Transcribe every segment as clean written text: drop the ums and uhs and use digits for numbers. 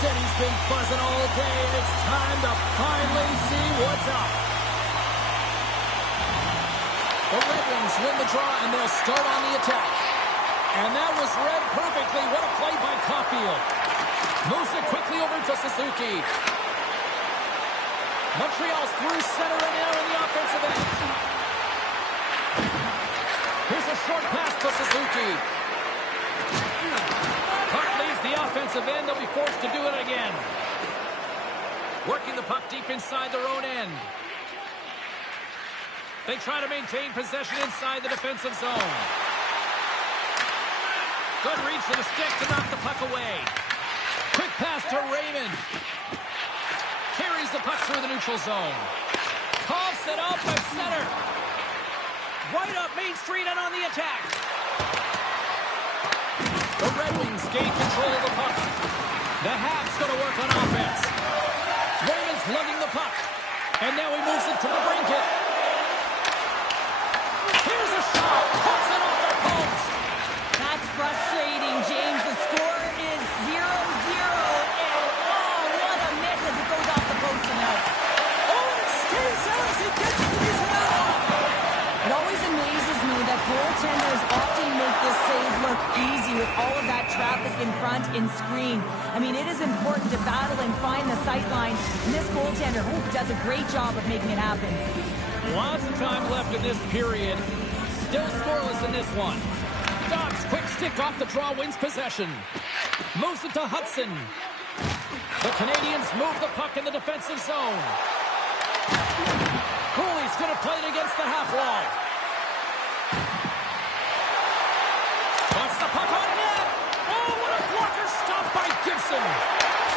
City's been buzzing all day, and it's time to finally see what's up. The Red Wings win the draw, and they'll start on the attack. And that was read perfectly. What a play by Caulfield. Moves it quickly over to Suzuki. Montreal's through center and now in the offensive end. Here's a short pass to Suzuki. Puck leaves the offensive end. They'll be forced to do it again. Working the puck deep inside their own end. They try to maintain possession inside the defensive zone. Good reach to the stick to knock the puck away. Quick pass to Raymond. Carries the puck through the neutral zone. Coughs it up by center. Right up Main Street and on the attack. The Red Wings gain control of the puck. The Habs going to work on offense. Raymond's lugging the puck. And now he moves it to the brinket. Here's a shot. Puts it off the post. That's frustrating, James. The score is 0-0. And oh, what a miss as it goes off the post and out. Oh, it stays out as he gets it to his out. It always amazes me that goaltenders often make this save look easy with all of that traffic in front and screen. I mean, it is important to battle and find the sight line, and this goaltender does a great job of making it happen. Lots of time left in this period. Still scoreless in this one. Dobbs, quick stick off the draw, wins possession. Moves it to Hudson. The Canadians move the puck in the defensive zone. Cooley's going to play it against the half wall. Wants the puck on net. Oh, what a blocker stop by Gibson.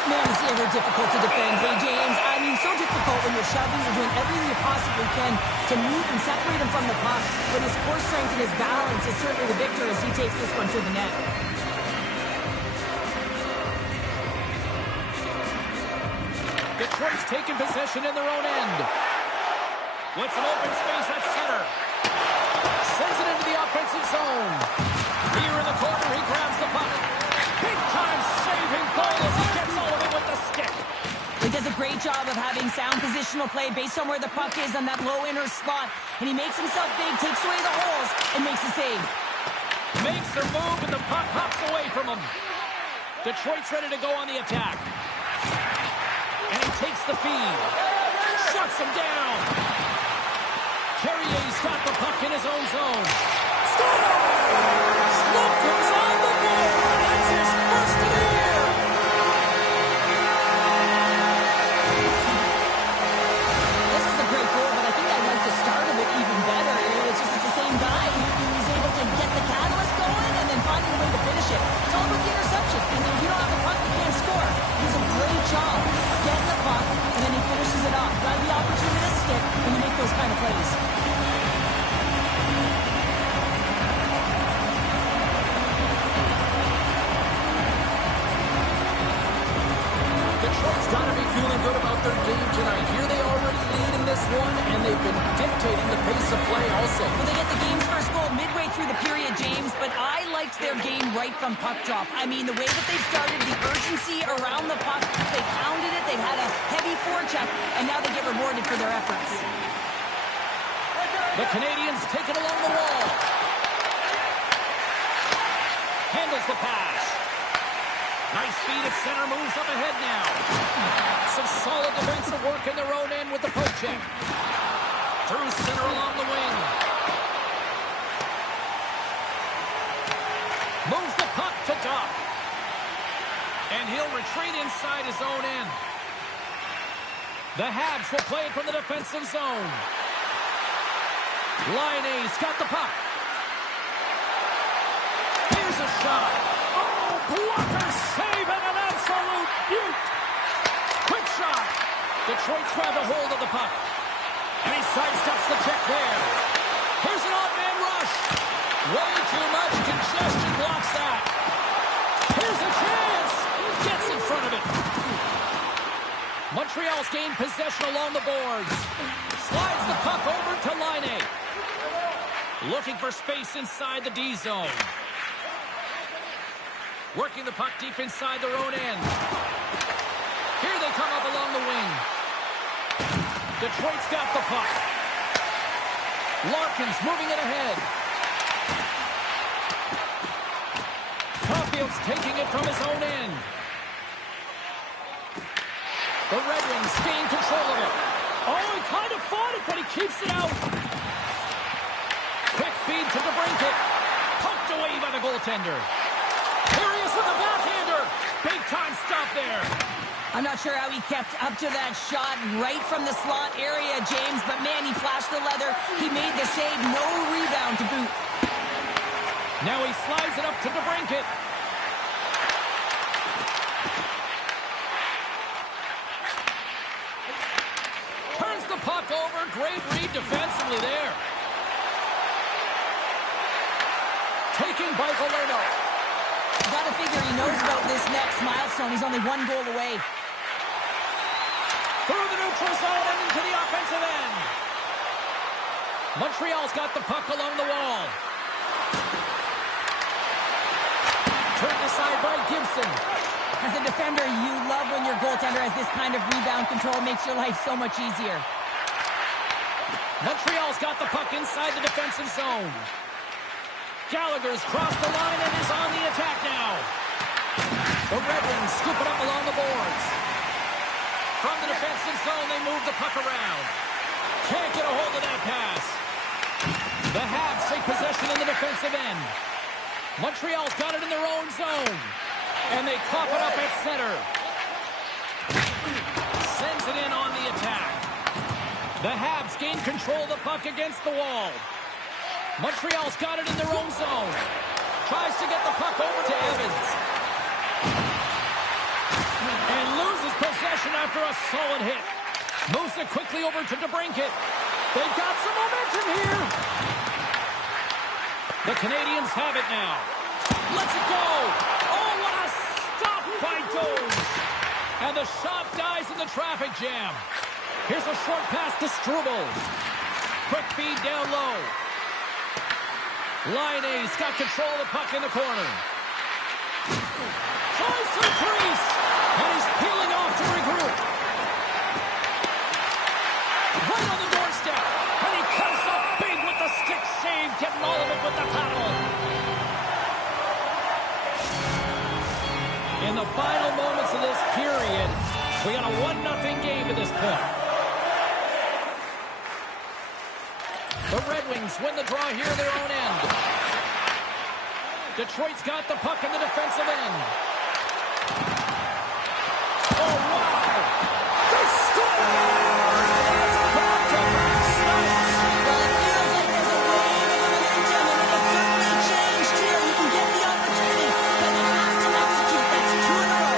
Man, is he ever difficult to defend. Hey, James, I mean, so difficult when you're shoving, you're doing everything you possibly can to move and separate him from the puck. But his core strength and his balance is certainly the victor as he takes this one to the net. Detroit's taking possession in their own end. Wants an open space at center. Sends it into the offensive zone. Here in the corner, he grabs the puck. Big time saving goal as he gets all of it with the stick. He does a great job of having sound positional play based on where the puck is on that low inner slot. And he makes himself big, takes away the holes, and makes a save. Makes their move, and the puck hops away from him. Detroit's ready to go on the attack. And he takes the feed. Shuts him down. Carrier's got the puck in his own zone. Score! Slumper's on the board. That's his first of the year. This is a great goal, but I think I like the start of it even better. It's just it's the same guy who's able to get the catalyst going and then finding a way to finish it. It's all about the interception. And if you don't have the puck, you can't score. He does a great job getting the puck, and then he finishes it off. Got to be opportunistic when you make those kind of plays. Detroit's got to be feeling good about their game tonight. Here they already lead in this one, and they've been dictating the pace of play also. Well, they get the game's first goal midway through the period, James, but I liked their game right from puck drop. I mean, the way that they started, the urgency around the puck, they pounded it, they had a heavy forecheck, and now they get rewarded for their efforts. The Canadians take it along the wall. Handles the pass. Nice feed at center, moves up ahead now. Some solid defensive work in their own end with the poke check. Through center along the wing. Moves the puck to Duck. And he'll retreat inside his own end. The Habs will play it from the defensive zone. Liney's got the puck. Here's a shot. Oh, blocker save and an absolute beaut. Quick shot. Detroit's grabbed a hold of the puck. And he sidesteps the check there. Here's an odd man rush. Way too much congestion blocks that. Here's a chance. Gets in front of it. Montreal's gained possession along the boards. Slides the puck over to Laine. Looking for space inside the D zone. Working the puck deep inside their own end. Here they come up along the wing. Detroit's got the puck. Larkin's moving it ahead. Caulfield's taking it from his own end. The Red Wings gain control of it. Oh, he kind of fought it, but he keeps it out. Quick feed to DeBrincat. Poked away by the goaltender. Here he is with a backhander. Big time stop there. I'm not sure how he kept up to that shot right from the slot area, James, but man, he flashed the leather. He made the save, no rebound to boot. Now he slides it up to DeBrincat. Turns the puck over. Great read defensively there. Taken by Valeno. Gotta figure he knows about this next milestone. He's only one goal away. Through the neutral zone and into the offensive end. Montreal's got the puck along the wall. Turned aside by Gibson. As a defender, you love when your goaltender has this kind of rebound control. Makes your life so much easier. Montreal's got the puck inside the defensive zone. Gallagher's crossed the line and is on the attack now. The Red Wings scoop it up along the boards. From the defensive zone, they move the puck around. Can't get a hold of that pass. The Habs take possession in the defensive end. Montreal's got it in their own zone. And they cough it up at center. Sends it in on the attack. The Habs gain control of the puck against the wall. Montreal's got it in their own zone. Tries to get the puck over to Evans. And loses possession after a solid hit. Moves it quickly over to DeBrincat. They've got some momentum here. The Canadians have it now. Let's it go. Oh, what a stop by Domes. And the shot dies in the traffic jam. Here's a short pass to Struble. Quick feed down low. Liney's got control of the puck in the corner. Tries to the crease. And he's peeling off to regroup. Right on the doorstep. And he comes up big with the stick save. Getting all of it with the paddle. In the final moments of this period, we got a 1-0 game at this point. The Red Wings win the draw here in their own end. Detroit's got the puck in the defensive end. Oh, wow! They score! That's back-to-back snipes! Well, it feels like there's a wave of momentum, and it'll certainly change here. You can get the opportunity, but you have to execute. That's 2 in a row.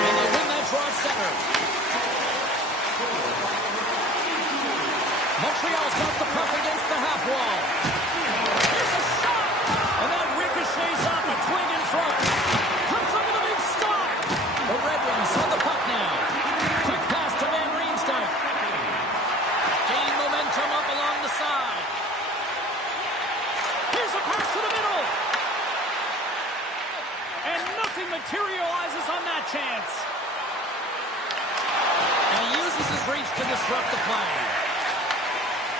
And they win that draw at center. Montreal's got the puck against the half wall. Here's a shot! And that ricochets off a twig in front. Comes up with a big stop. The Red Wings have the puck now. Quick pass to Van Riemsdyk. Gain momentum up along the side. Here's a pass to the middle. And nothing materializes on that chance. And he uses his reach to disrupt the play.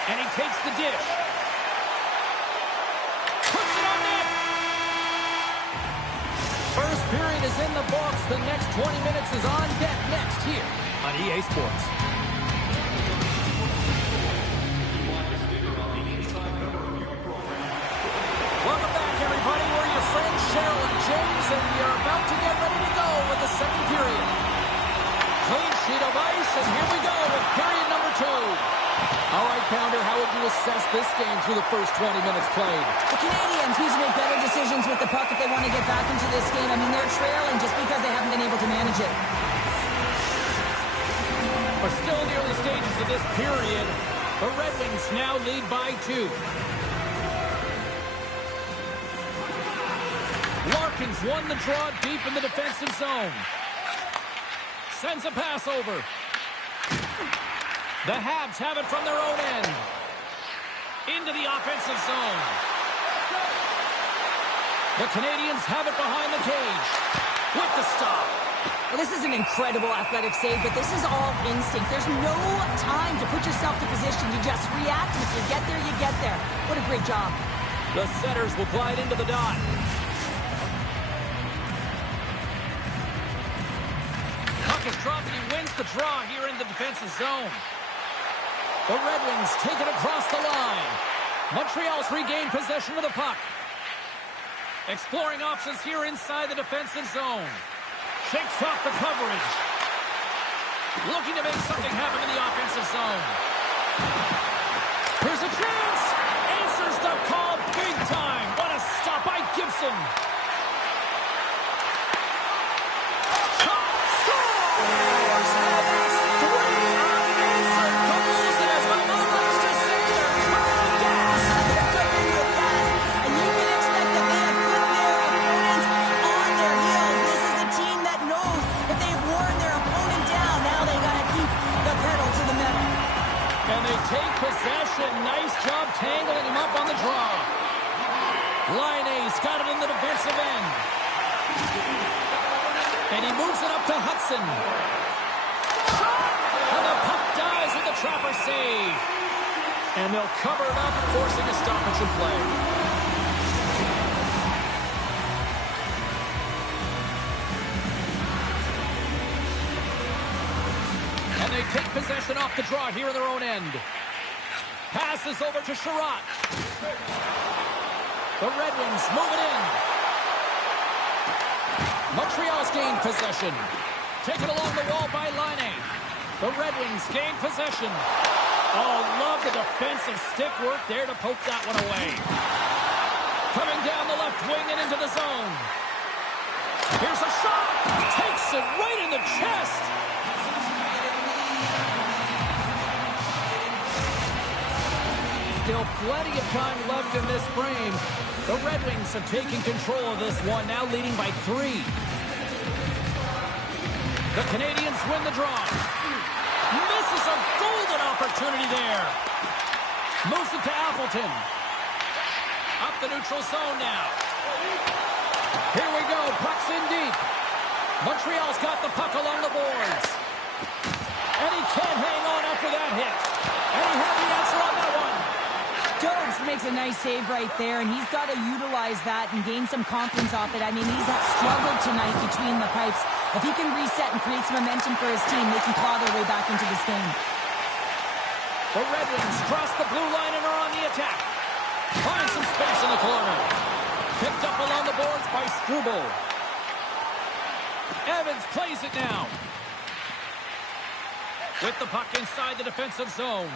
And he takes the dish. Puts it on net. The next 20 minutes is on deck next here on EA Sports. Welcome back, everybody. We're your friends, Cheryl and James, and we are about to get ready to go with the second period. Clean sheet of ice, and here we go with period number 2. All right, Pounder, how would you assess this game through the first 20 minutes played? The Canadians need to make better decisions with the puck if they want to get back into this game. I mean, they're trailing just because they haven't been able to manage it. We're still in the early stages of this period. The Red Wings now lead by 2. Larkins won the draw deep in the defensive zone. Sends a pass over. The Habs have it from their own end. Into the offensive zone. The Canadians have it behind the cage. With the stop. Well, this is an incredible athletic save, but this is all instinct. There's no time to put yourself to position. You just react, and if you get there, you get there. What a great job. The setters will glide into the dot. Puck is dropped, and he wins the draw here in the defensive zone. The Red Wings take it across the line. Montreal's regained possession of the puck. Exploring options here inside the defensive zone. Shakes off the coverage. Looking to make something happen in the offensive zone. Here's a chance. Answers the call big time. What a stop by Gibson. Shot. Scores. And that's 3 unanswered goals. And as my mom likes to say, they're turning the gas. They're cooking with gas, and you can expect that they have put their opponents on their heels. This is a team that knows if they've worn their opponent down, now they got to keep the pedal to the metal. And they take possession. Nice job tangling him up on the draw. Liney's got it in the defensive end. And he moves it up to Hudson. And the puck dies with the trapper save. And they'll cover it up, forcing a stoppage in play. And they take possession off the draw here in their own end. Passes over to Sherratt. The Red Wings move it in. Montreal's gained possession. Taken along the wall by Laine. The Red Wings gain possession. Oh, love the defensive stick work there to poke that one away. Coming down the left wing and into the zone. Here's a shot. Takes it right in the chest. Still plenty of time left in this frame. The Red Wings have taken control of this one, now leading by 3. The Canadians win the draw. Misses a golden opportunity there. Moves it to Appleton. Up the neutral zone now. Here we go, puck's in deep. Montreal's got the puck along the boards. And he can't hang on after that hit. And he had the answer on that one. Jones makes a nice save right there, and he's got to utilize that and gain some confidence off it. I mean, he's struggled tonight between the pipes. If he can reset and create some momentum for his team, they can claw their way back into this game. The Red Wings cross the blue line and are on the attack. Find some space in the corner. Picked up along the boards by Struble. Evans plays it now. With the puck inside the defensive zone.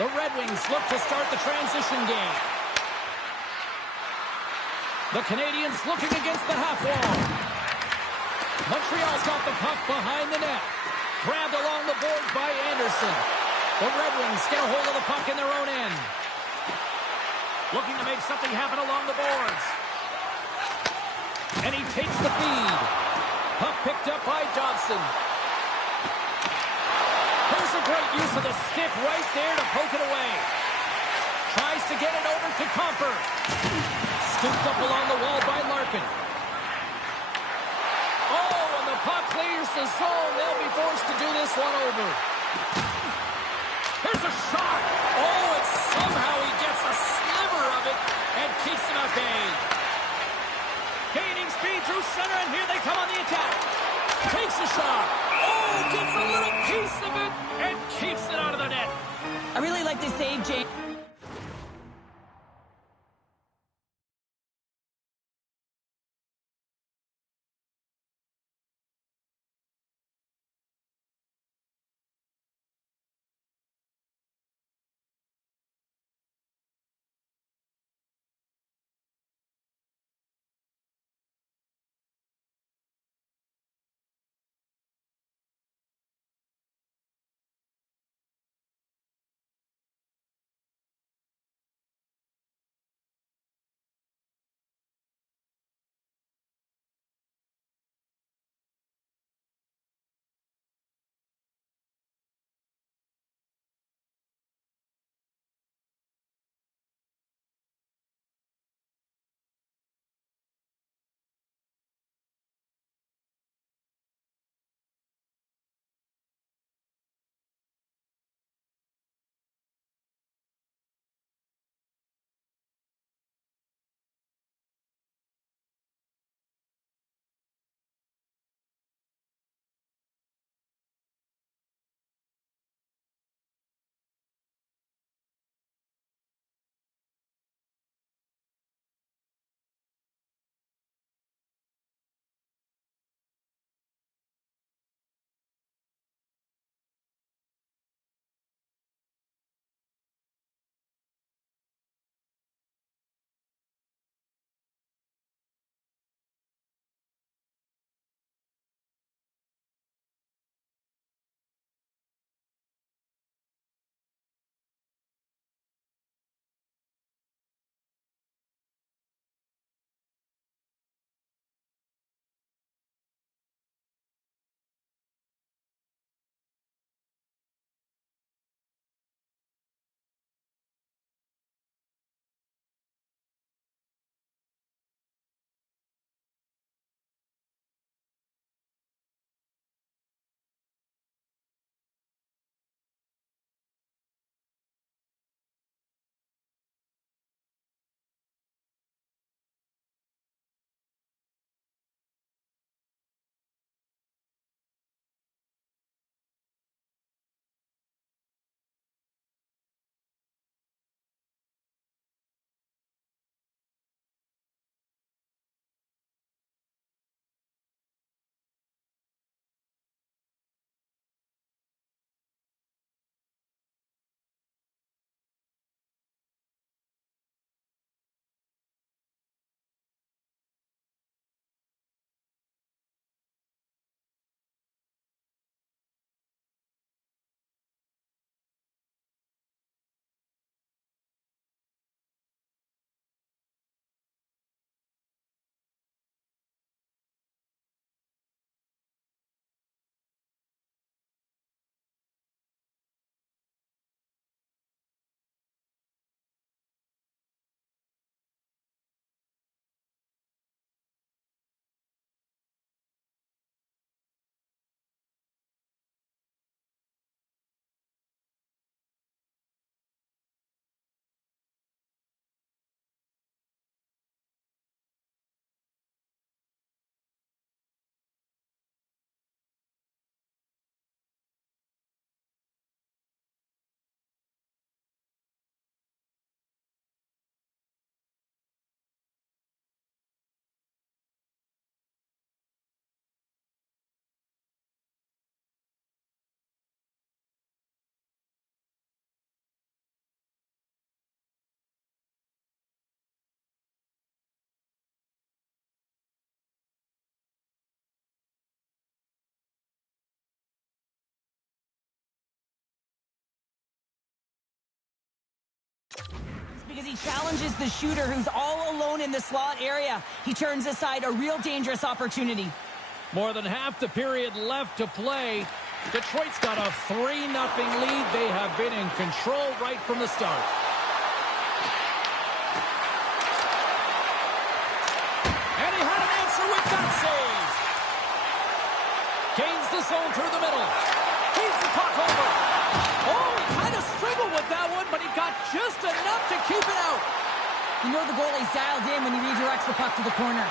The Red Wings look to start the transition game. The Canadians looking against the half wall. Montreal's got the puck behind the net. Grabbed along the boards by Anderson. The Red Wings get a hold of the puck in their own end. Looking to make something happen along the boards. And he takes the feed. Puck picked up by Dobson. There's a great use of the stick right there to poke it away. Tries to get it over to Comfort. Scooped up along the wall by Larkin. Oh, and the puck clears the zone. They'll be forced to do this one over. Here's a shot. Oh, and somehow he gets a sliver of it and keeps him at bay. a shot. Oh, gets a little piece of it and keeps it out of the net. I really like this save, James. Because he challenges the shooter who's all alone in the slot area. He turns aside a real dangerous opportunity. More than half the period left to play. Detroit's got a 3-0 lead. They have been in control right from the start. And he had an answer with that save. Gains the zone through the middle. Feeds the puck over. Oh, he kind of struggled with that one, but he got just enough to keep it out. You know the goalie's dialed in when he redirects the puck to the corner.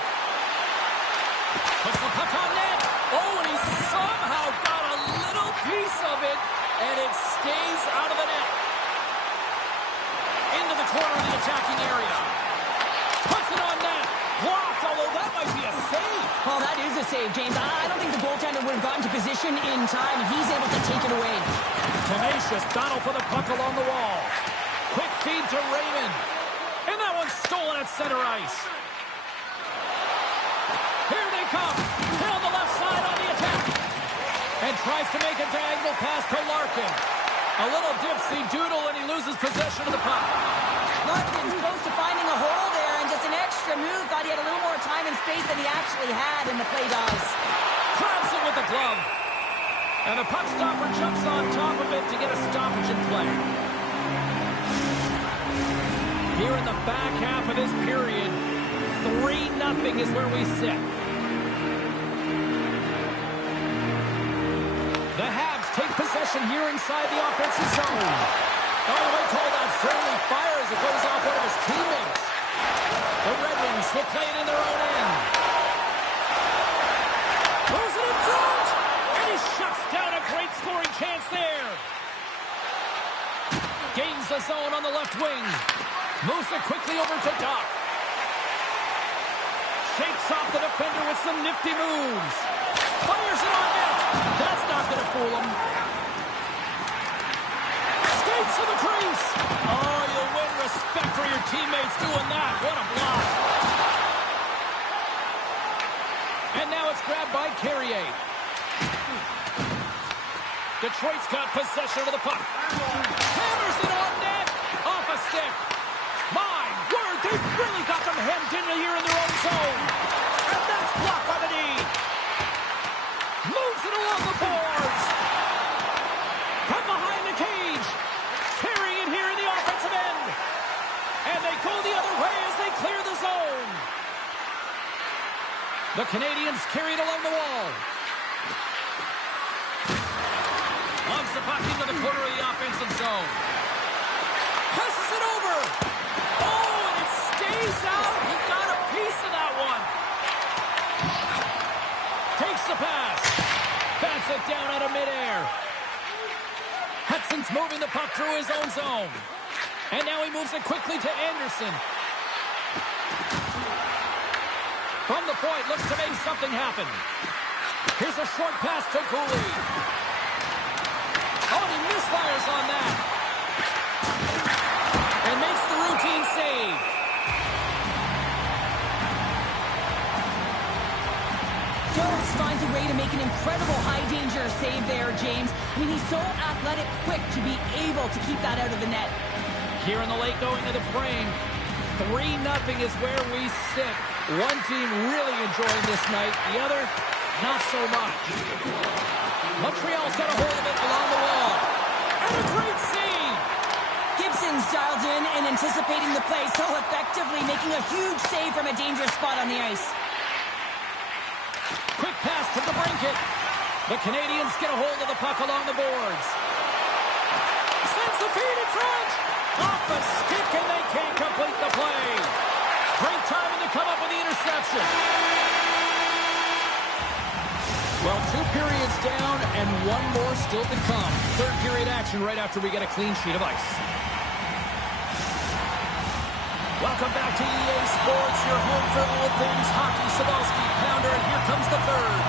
Puts the puck on net. Oh, and he somehow got a little piece of it, and it stays out of the net. Into the corner of the attacking area. Puts it on net. Blocked, although that might be a save. Well, that is a save, James. I don't think the goaltender would have gotten to position in time. He's able to take it away. Tenacious battle for the puck along the wall. Quick feed to Raymond. And that one's stolen at center ice. Here they come. They're on the left side on the attack. And tries to make a diagonal pass to Larkin. A little dipsy doodle and he loses possession of the puck. Larkin's close to finding a hole there, and just an extra move. Thought he had a little more time and space than he actually had, and the play dies. Grabs it with the glove. And the puck stopper jumps on top of it to get a stoppage in play. Here in the back half of this period, 3-0 is where we sit. The Habs take possession here inside the offensive zone. Oh, they call that friendly fire as it goes off one of his teammates. The Red Wings will play it in their own end. Throws it in front! And he shuts down a great scoring chance there. Gains the zone on the left wing. Moves it quickly over to Doc. Shakes off the defender with some nifty moves. Fires it on net. That's not going to fool him. Skates to the crease. Oh, you win respect for your teammates doing that. What a block. And now it's grabbed by Carrier. Detroit's got possession of the puck. Hammers it on net. Off a stick. My word, they've really got them hemmed in here in their own zone. And that's blocked by the knee. Moves it along the boards. From behind the cage. Carrying it here in the offensive end. And they go the other way as they clear the zone. The Canadians carry it along the wall. Loves the puck into the corner of the offensive zone. Passes it over. Oh, and it stays out. He got a piece of that one. Takes the pass. Bats it down out of midair. Hudson's moving the puck through his own zone. And now he moves it quickly to Anderson. From the point, looks to make something happen. Here's a short pass to Cooley. Oh, and he misfires on that. And makes the routine save. Jones finds a way to make an incredible high-danger save there, James. I mean, he's so athletic, quick to be able to keep that out of the net. Here in the late going to the frame, 3-0 is where we sit. One team really enjoying this night, the other, not so much. Montreal's got a hold of it along the wall. And a great save! Gibson's dialed in and anticipating the play so effectively, making a huge save from a dangerous spot on the ice. Quick pass to the brinket. The Canadians get a hold of the puck along the boards. Sends the feed in front. Off a stick, and they can't complete the play. Great timing to come up with the interception. Well, 2 periods down and 1 more still to come. Third period action right after we get a clean sheet of ice. Welcome back to EA Sports, your home for all things hockey. Sabalski, Pounder, and here comes the third.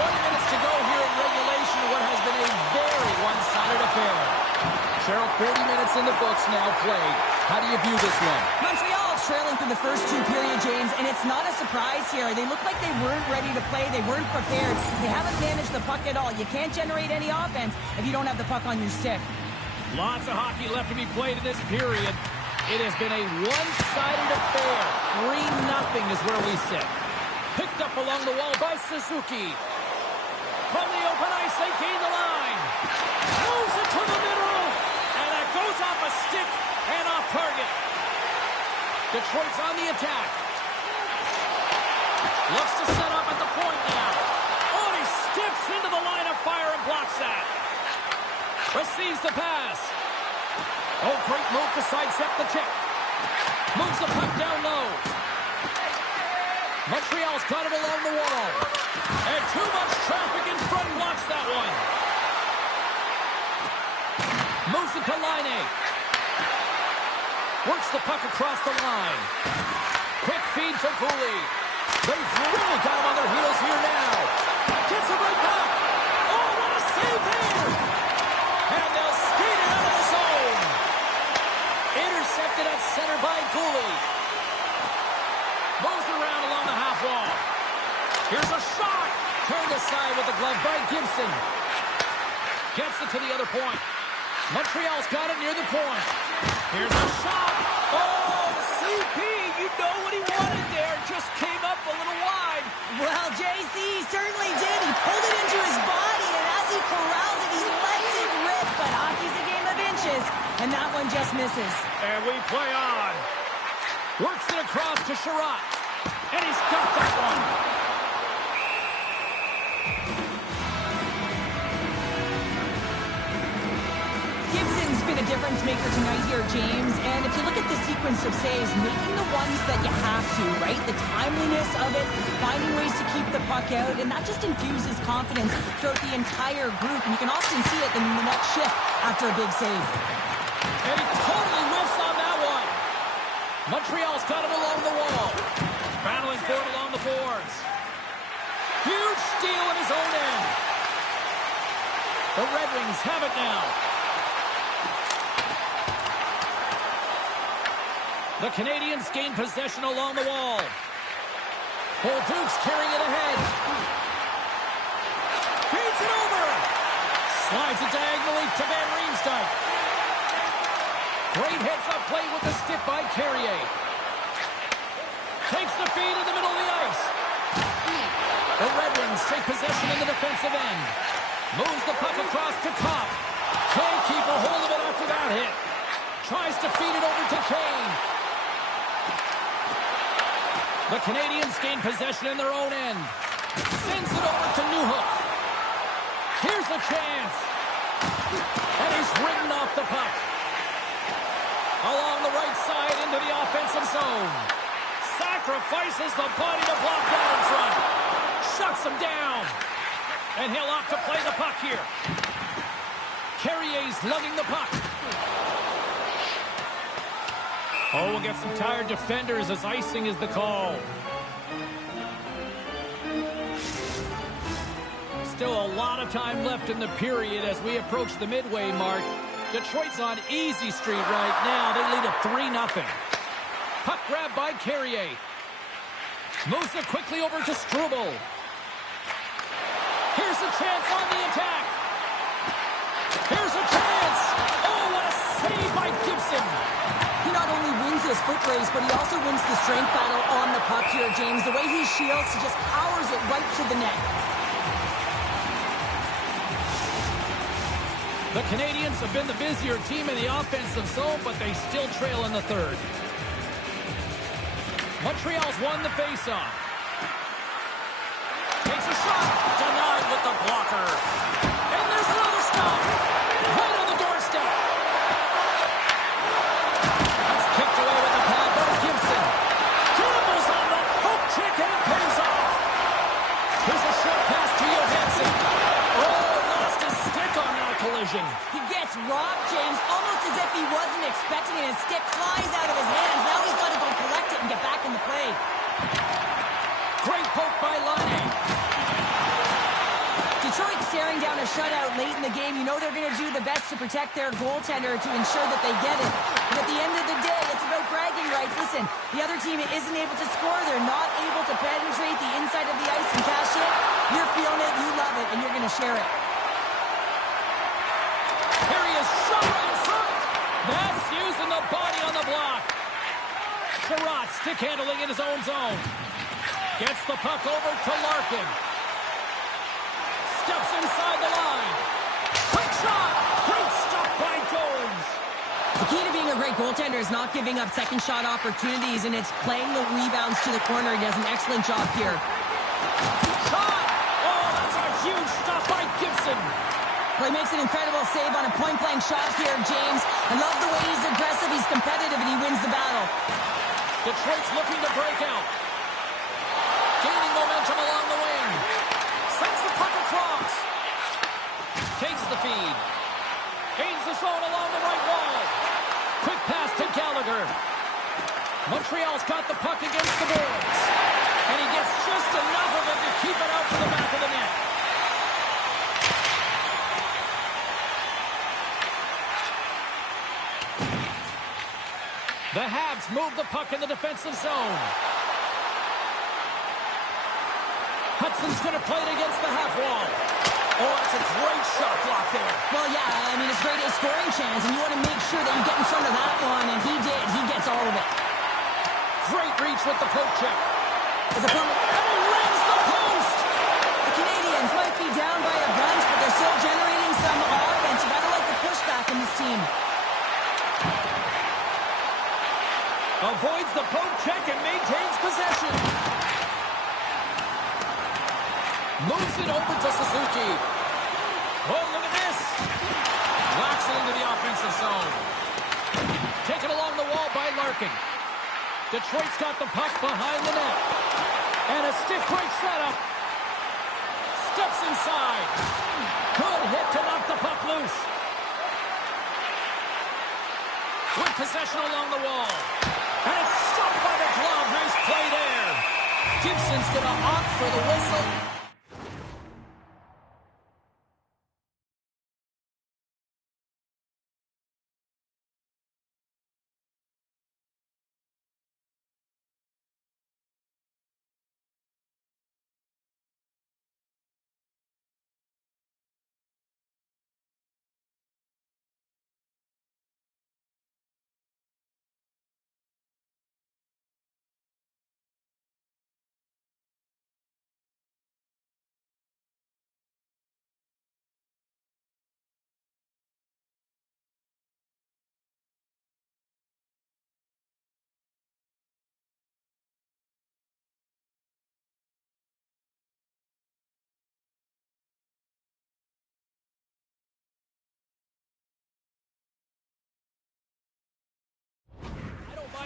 20 minutes to go here in regulation, what has been a very one-sided affair. Cheryl, 40 minutes in the books now played. How do you view this one? Montreal is trailing through the first 2 periods, James, and it's not a surprise here. They look like they weren't ready to play. They weren't prepared. They haven't managed the puck at all. You can't generate any offense if you don't have the puck on your stick. Lots of hockey left to be played in this period. It has been a one-sided affair. 3-0 is where we sit. Picked up along the wall by Suzuki. From the open ice, they gain the line. Moves it to the middle. And that goes off a stick and off target. Detroit's on the attack. Looks to set up at the point now. Oh, and he steps into the line of fire and blocks that. Receives the pass. Oh, great move to sidestep the check. Moves the puck down low. Montreal's got it along the wall. And too much traffic in front blocks that one. Moves it to Laine. Works the puck across the line. Quick feed to Cooley. They've really got him on their heels here now. Gets it right back. Oh, what a save there. And they'll skate it out of the zone. Intercepted at center by Cooley. Moves around along the half wall. Here's a shot. Turned aside with the glove by Gibson. Gets it to the other point. Montreal's got it near the point. Here's a shot. Oh, CP, you know what he wanted there. Just came up a little wide. Well, JC certainly did. He pulled it into his body, and as he corrals it, he lets it rip. But hockey's a game of inches, and that one just misses. And we play on. Works it across to Sherratt. And he's got that one. Gibson's been a difference maker tonight here, James. And if you look at the sequence of saves, making the ones that you have to, right? The timeliness of it, finding ways to keep the puck out, and that just infuses confidence throughout the entire group. And you can often see it in the next shift after a big save. And he totally whiffs on that one. Montreal's got it along the wall. Battling for it along the boards. Huge steal in his own end. The Red Wings have it now. The Canadians gain possession along the wall. Bolduc's carrying it ahead. Feeds it over. Slides it diagonally to Van Riemsdyk. Great hits up play with the stick by Carrier. Takes the feed in the middle of the ice. The Red Wings take possession in the defensive end. Moves the puck across to Kopp. Can't keep a hold of it after that hit. Tries to feed it over to Kane. The Canadians gain possession in their own end. Sends it over to Newhook. Here's a chance. And he's ridden off the puck. Along the right side into the offensive zone. Sacrifices the body to block that in front. Shuts him down. And he'll opt to play the puck here. Carrier's lugging the puck. Oh, we'll get some tired defenders as icing is the call. Still a lot of time left in the period as we approach the midway mark. Detroit's on easy street right now. They lead at 3-0. Puck grab by Carrier. Moves it quickly over to Struble. Here's a chance on the attack. Here's a chance. Oh, what a save by Gibson. He not only wins his foot race, but he also wins the strength battle on the puck here, James. The way he shields, he just powers it right to the net. The Canadians have been the busier team in the offensive zone, but they still trail in the third. Montreal's won the faceoff. Takes a shot. Denied with the blocker. And there's another stop. Right on the doorstep. That's kicked away with the pad by Gibson. Campbell's on the poke check and it pays off. Here's a short pass to Johansson. Oh, lost his stick on that collision. He gets rocked, James, almost as if he wasn't expecting it. His stick flies out of his hands. Now he's got to go collect it and get back in the play. Great poke by Laine. Detroit staring down a shutout late in the game. You know they're going to do the best to protect their goaltender to ensure that they get it. But at the end of the day, it's about bragging rights. Listen, the other team isn't able to score. They're not able to penetrate the inside of the ice and cash it. You're feeling it, you love it, and you're going to share it. Here he is, shot right in front. That's using the body on the block. Sherratt stick handling in his own zone. Gets the puck over to Larkin. Steps inside the line. Quick shot. Great stop by Jones. The key to being a great goaltender is not giving up second shot opportunities, and it's playing the rebounds to the corner. He does an excellent job here. Shot. Oh, that's a huge stop by Gibson. Well, he makes an incredible save on a point-blank shot here, James. I love the way he's aggressive, he's competitive, and he wins the battle. Detroit's looking to break out. Gaining momentum along the wing. Sends the puck across. Takes the feed. Gains the zone along the right wall. Quick pass to Gallagher. Montreal's got the puck against the boards. And he gets just enough of it to keep it out to the back of the net. The Habs move the puck in the defensive zone. Hudson's going to play it against the half wall. Oh, that's a great shot block there. Well, yeah, I mean, it's great a scoring chance, and you want to make sure that you get in front of that one, and he did. He gets all of it. Great reach with the poke check. It's a and he rings the post! The Canadiens might be down by a bunch, but they're still generating some offense. You gotta like the pushback in this team. Avoids the poke check and maintains possession. Moves it over to Suzuki. Oh, look at this. Locks it into the offensive zone. Taken along the wall by Larkin. Detroit's got the puck behind the net. And a stick break setup. Steps inside. Good hit to knock the puck loose. With possession along the wall. And it's stopped by the glove. Nice play there. Gibson's going to opt for the whistle.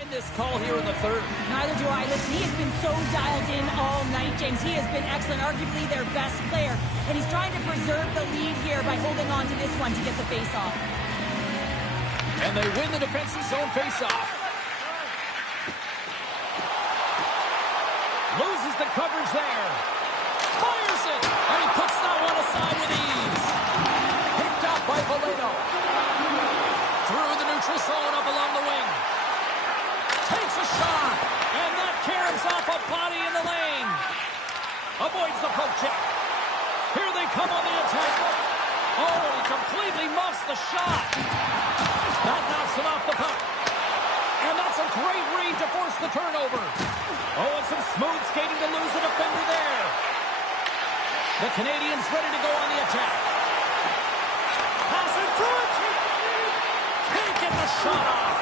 This call here in the third. Neither do I. Listen, he has been so dialed in all night, James. He has been excellent, arguably their best player. And he's trying to preserve the lead here by holding on to this one to get the face-off. And they win the defensive zone face-off. Loses the coverage there. Fires it! And he puts that one aside with ease. Picked up by Valeno. Through the neutral zone up along the wing. Takes a shot, and that carries off a body in the lane. Avoids the poke check. Here they come on the attack. Oh, he completely muffs the shot. That knocks him off the puck. And that's a great read to force the turnover. Oh, and some smooth skating to lose a defender there. The Canadiens ready to go on the attack. Pass it through it. Can't get the shot off.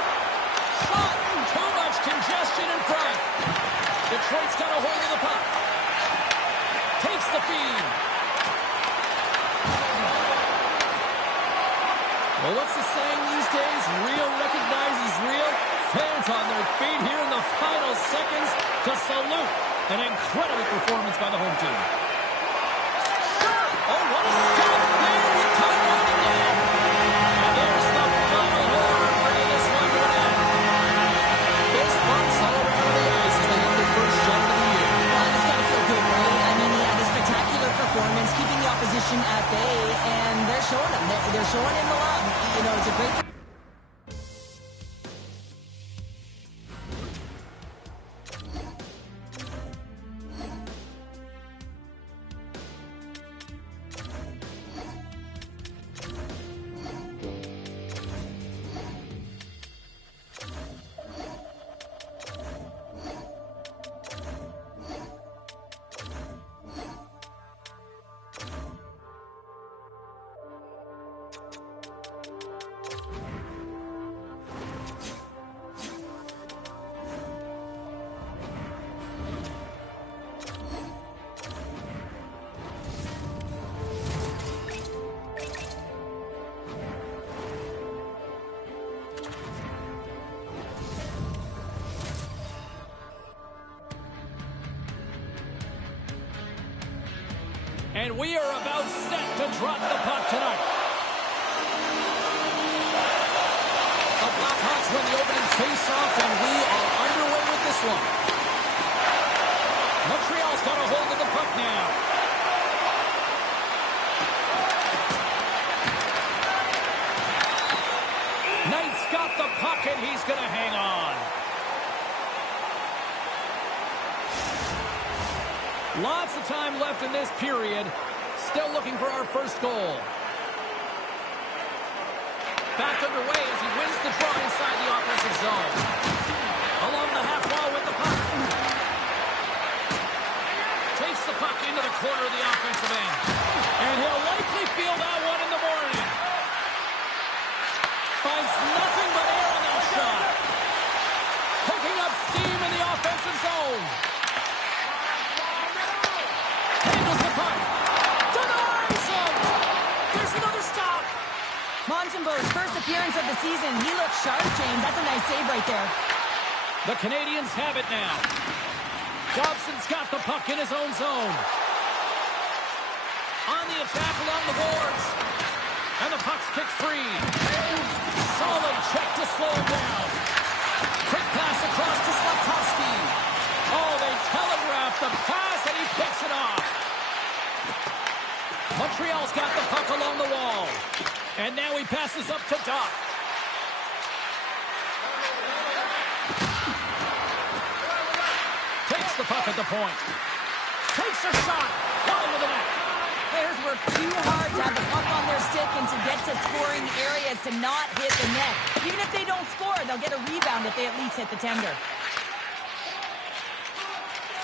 Shot. Too much congestion in front. Detroit's got a hold of the puck. Takes the feed. Well, what's the saying these days? Real recognizes real. Fans on their feet here in the final seconds to salute an incredible performance by the home team. Oh, what a stop there with time running in. And there's the final horn bringing this one to an end. Fist bumps all around the ice as they get their first shot of the year. Well, it's got to feel good, right? I mean, he had a spectacular performance, keeping the opposition at bay, and they're showing him. They're showing him the love. You know, it's a great... And we are about set to drop the puck tonight. The Blackhawks win the opening face-off, and we are underway with this one. Montreal's got a hold of the puck now. Knight's got the puck, and he's going to hang on. Lots of time left in this period. Still looking for our first goal. Back underway as he wins the draw inside the offensive zone. Along the half wall with the puck. Takes the puck into the corner of the offensive end. And he'll likely feel that one in the morning. Finds nothing but air on that shot. Picking up steam in the offensive zone. Handles the puck. Denies him. There's another stop. Montembeau's first appearance of the season. He looks sharp, James. That's a nice save right there. The Canadians have it now. Dobson's got the puck in his own zone. On the attack along the boards. And the puck's kicked free. Solid check to slow him down. Quick pass across to Slafkovsky. Oh, they telegraphed the pass, and he picks it off. Montreal's got the puck along the wall. And now he passes up to Doc. Takes the puck at the point. Takes a shot. Wide of the net. Players work too hard to have the puck on their stick and to get to scoring areas to not hit the net. Even if they don't score, they'll get a rebound if they at least hit the tender.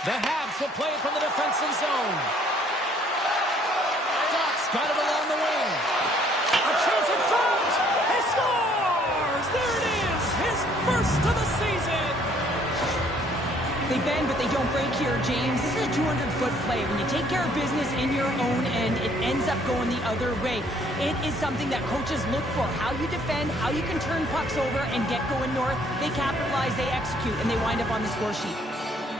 The Habs will play it from the defensive zone. Doc's got it along the wing. A chance in front. He scores! There it is! His first of the season! They bend, but they don't break here, James. This is a 200-foot play. When you take care of business in your own end, it ends up going the other way. It is something that coaches look for. How you defend, how you can turn pucks over and get going north. They capitalize, they execute, and they wind up on the score sheet.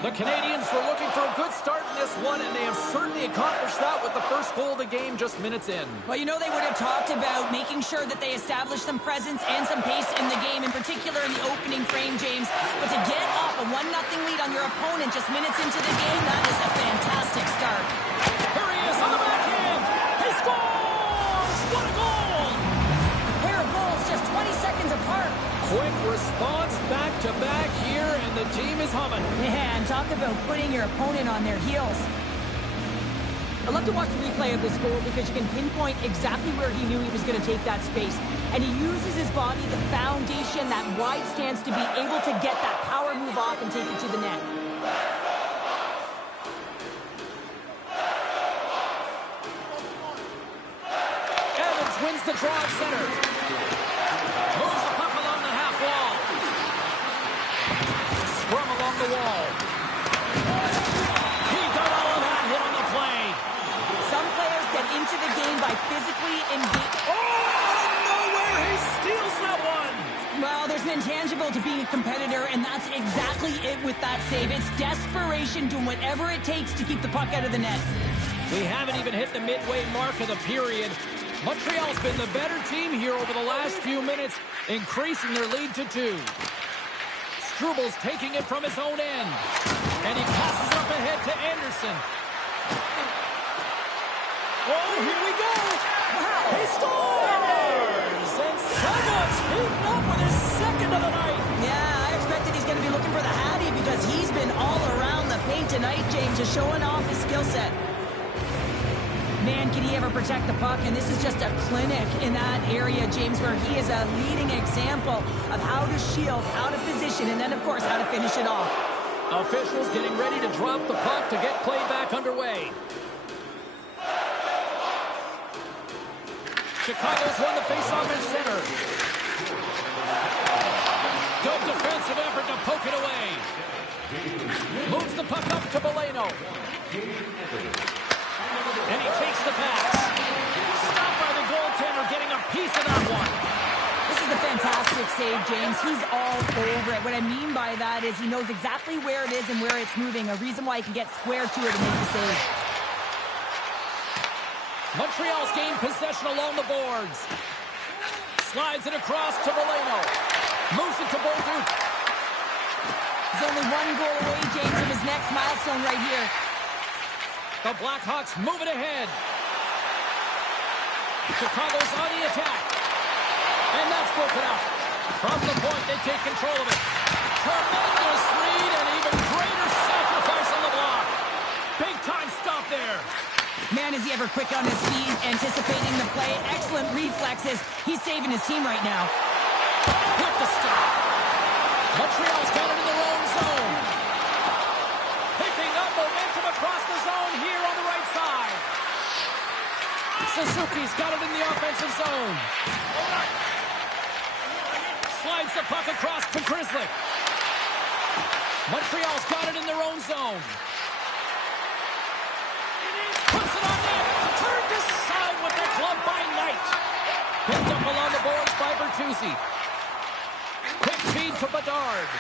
The Canadians were looking for a good start in this one, and they have certainly accomplished that with the first goal of the game just minutes in. Well, you know they would have talked about making sure that they establish some presence and some pace in the game, in particular in the opening frame, James. But to get off a 1-0 lead on your opponent just minutes into the game, that is a fantastic start. Here he is on the backhand. He scores! What a goal! A pair of goals just 20 seconds apart. Quick response back-to-back here, and the team is humming. Man, talk about putting your opponent on their heels. I love to watch the replay of this goal because you can pinpoint exactly where he knew he was going to take that space. And he uses his body, the foundation, that wide stance to be able to get that power move off and take it to the net. Evans wins the draw at center. Moves the puck along the half wall. Scrum along the wall. He got all of that hit on the play. Some players get into the game by physically engaging. Oh, out of nowhere, he steals that one. Well, there's an intangible to being a competitor, and that's exactly it with that save. It's desperation, doing whatever it takes to keep the puck out of the net. We haven't even hit the midway mark of the period. Montreal's been the better team here over the last few minutes, increasing their lead to 2. Strubal's taking it from his own end. And he passes it up ahead to Anderson. Oh, here we go! Wow. He scores! And Sagov's heating up with his second of the night. Yeah, I expected he's going to be looking for the Hattie because he's been all around the paint tonight, James, just showing off his skill set. Man, can he ever protect the puck? And this is just a clinic in that area, James, where he is a leading example of how to shield, how to position, and then, of course, how to finish it off. Officials getting ready to drop the puck to get play back underway. Chicago's won the faceoff in center. Good defensive effort to poke it away. Moves the puck up to Boleno. And he takes the pass. Stopped by the goaltender, getting a piece of that one. This is a fantastic save, James. He's all over it. What I mean by that is he knows exactly where it is and where it's moving. A reason why he can get square to it and make the save. Montreal's gained possession along the boards. Slides it across to Valeno. Moves it to Bolduc. He's only one goal away, James, from his next milestone right here. The Blackhawks move it ahead. Chicago's on the attack. And that's broken up. From the point, they take control of it. Tremendous lead and even greater sacrifice on the block. Big time stop there. Man, is he ever quick on his feet, anticipating the play. Excellent reflexes. He's saving his team right now. With the stop. Montreal's got it in their own zone. Picking up momentum across the zone here on the right side. Suzuki's got it in the offensive zone. Slides the puck across to Grizzly. Montreal's got it in their own zone. Puts it on net. Turned aside with the glove by Knight. Picked up along the boards by Bertuzzi. Quick feed to Bedard.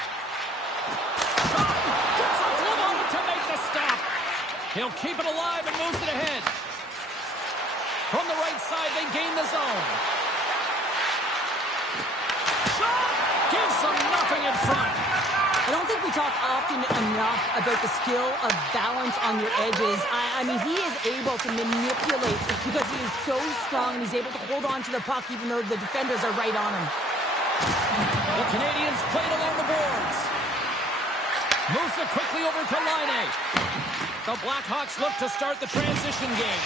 Shot! Gets a glove on it to make the stop. He'll keep it alive and moves it ahead. From the right side, they gain the zone. Shot! Gives them nothing in front. I don't think we talk often enough about the skill of balance on your edges. I mean, he is able to manipulate because he is so strong and he's able to hold on to the puck even though the defenders are right on him. The Canadians played along the boards. Moves it quickly over to Laine. The Blackhawks look to start the transition game.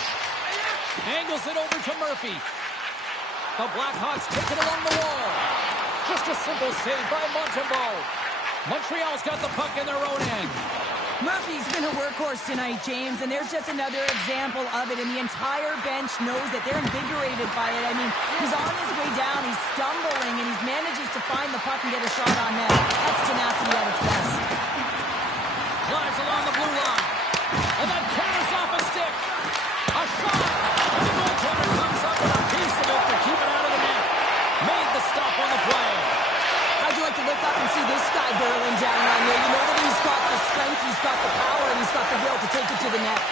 Angles it over to Murphy. The Blackhawks take it along the wall. Just a simple save by Montembeault. Montreal's got the puck in their own end. Murphy's been a workhorse tonight, James, and there's just another example of it, and the entire bench knows that they're invigorated by it. I mean, he's on his way down, he's stumbling, and he manages to find the puck and get a shot on net. That's tenacity at its best. Drives along the blue line, and then carries off a stick. A shot, and the goaltender comes up with a piece of it to keep it out of the net. Made the stop on the play. How'd you like to look up and see this guy barreling down on you? You know that he's got the strength, he's got the power, and he's got the will to take it to the net.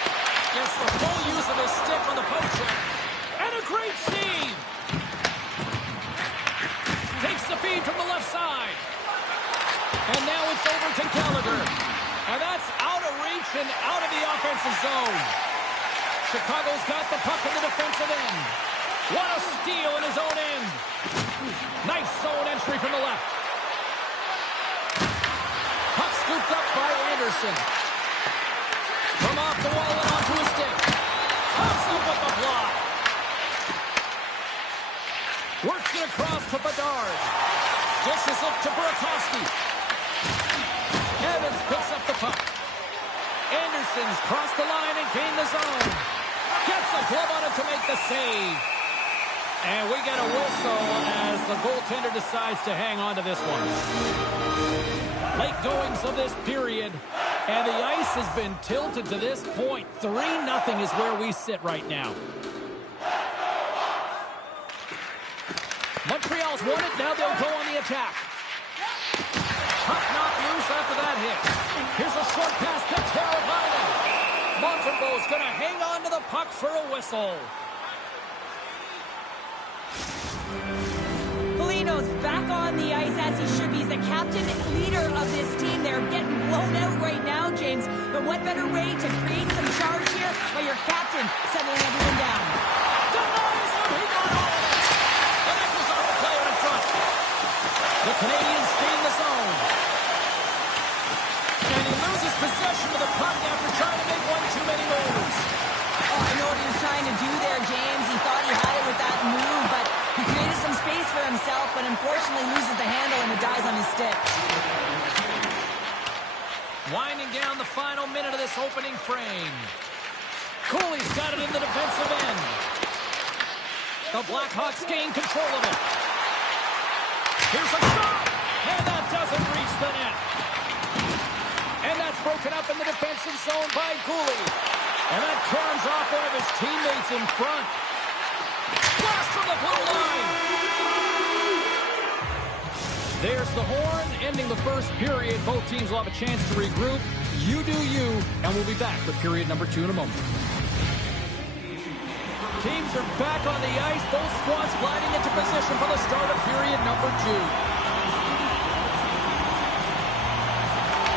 Gets the full use of his stick on the poke check. And a great save. Takes the feed from the left side. And now it's over to Gallagher. And that's out of reach and out of the offensive zone. Chicago's got the puck in the defensive end. What a steal in his own end. Nice zone entry from the left. Puck scooped up by Anderson. From off the wall and onto his stick. Pops up with the block. Works it across to Bedard. Dishes it to Burakovsky. Evans picks up the puck. Anderson's crossed the line and gained the zone. Gets a glove on it to make the save. And we get a whistle as the goaltender decides to hang on to this one. Late goings of this period, and the ice has been tilted to this point. 3-0 is where we sit right now. Montreal's won it, now they'll go on the attack. Puck knocked loose after that hit. Here's a short pass to Carolina. Montembeault's going to hang on to the puck for a whistle. Foligno's back on the ice as he should be. He's the captain leader of this team. They're getting blown out right now, James. But what better way to create some charge here while your captain settling everyone down? Denies him. He got all of it. And that was off the player in front. The Canadians gain the zone. And he loses possession of the puck after trying to make one too many moves. Oh, I know what he was trying to do there, James. He thought he had it with that move, but he created some space for himself, but unfortunately loses the handle and it dies on his stick. Winding down the final minute of this opening frame. Cooley's got it in the defensive end. The Blackhawks gain control of it. Here's a shot, and that doesn't reach the net. And that's broken up in the defensive zone by Cooley. And that turns off one of his teammates in front. Blast from the blue line. There's the horn, ending the first period. Both teams will have a chance to regroup. You do you, and we'll be back for period number 2 in a moment. Teams are back on the ice. Both squads gliding into position for the start of period number 2.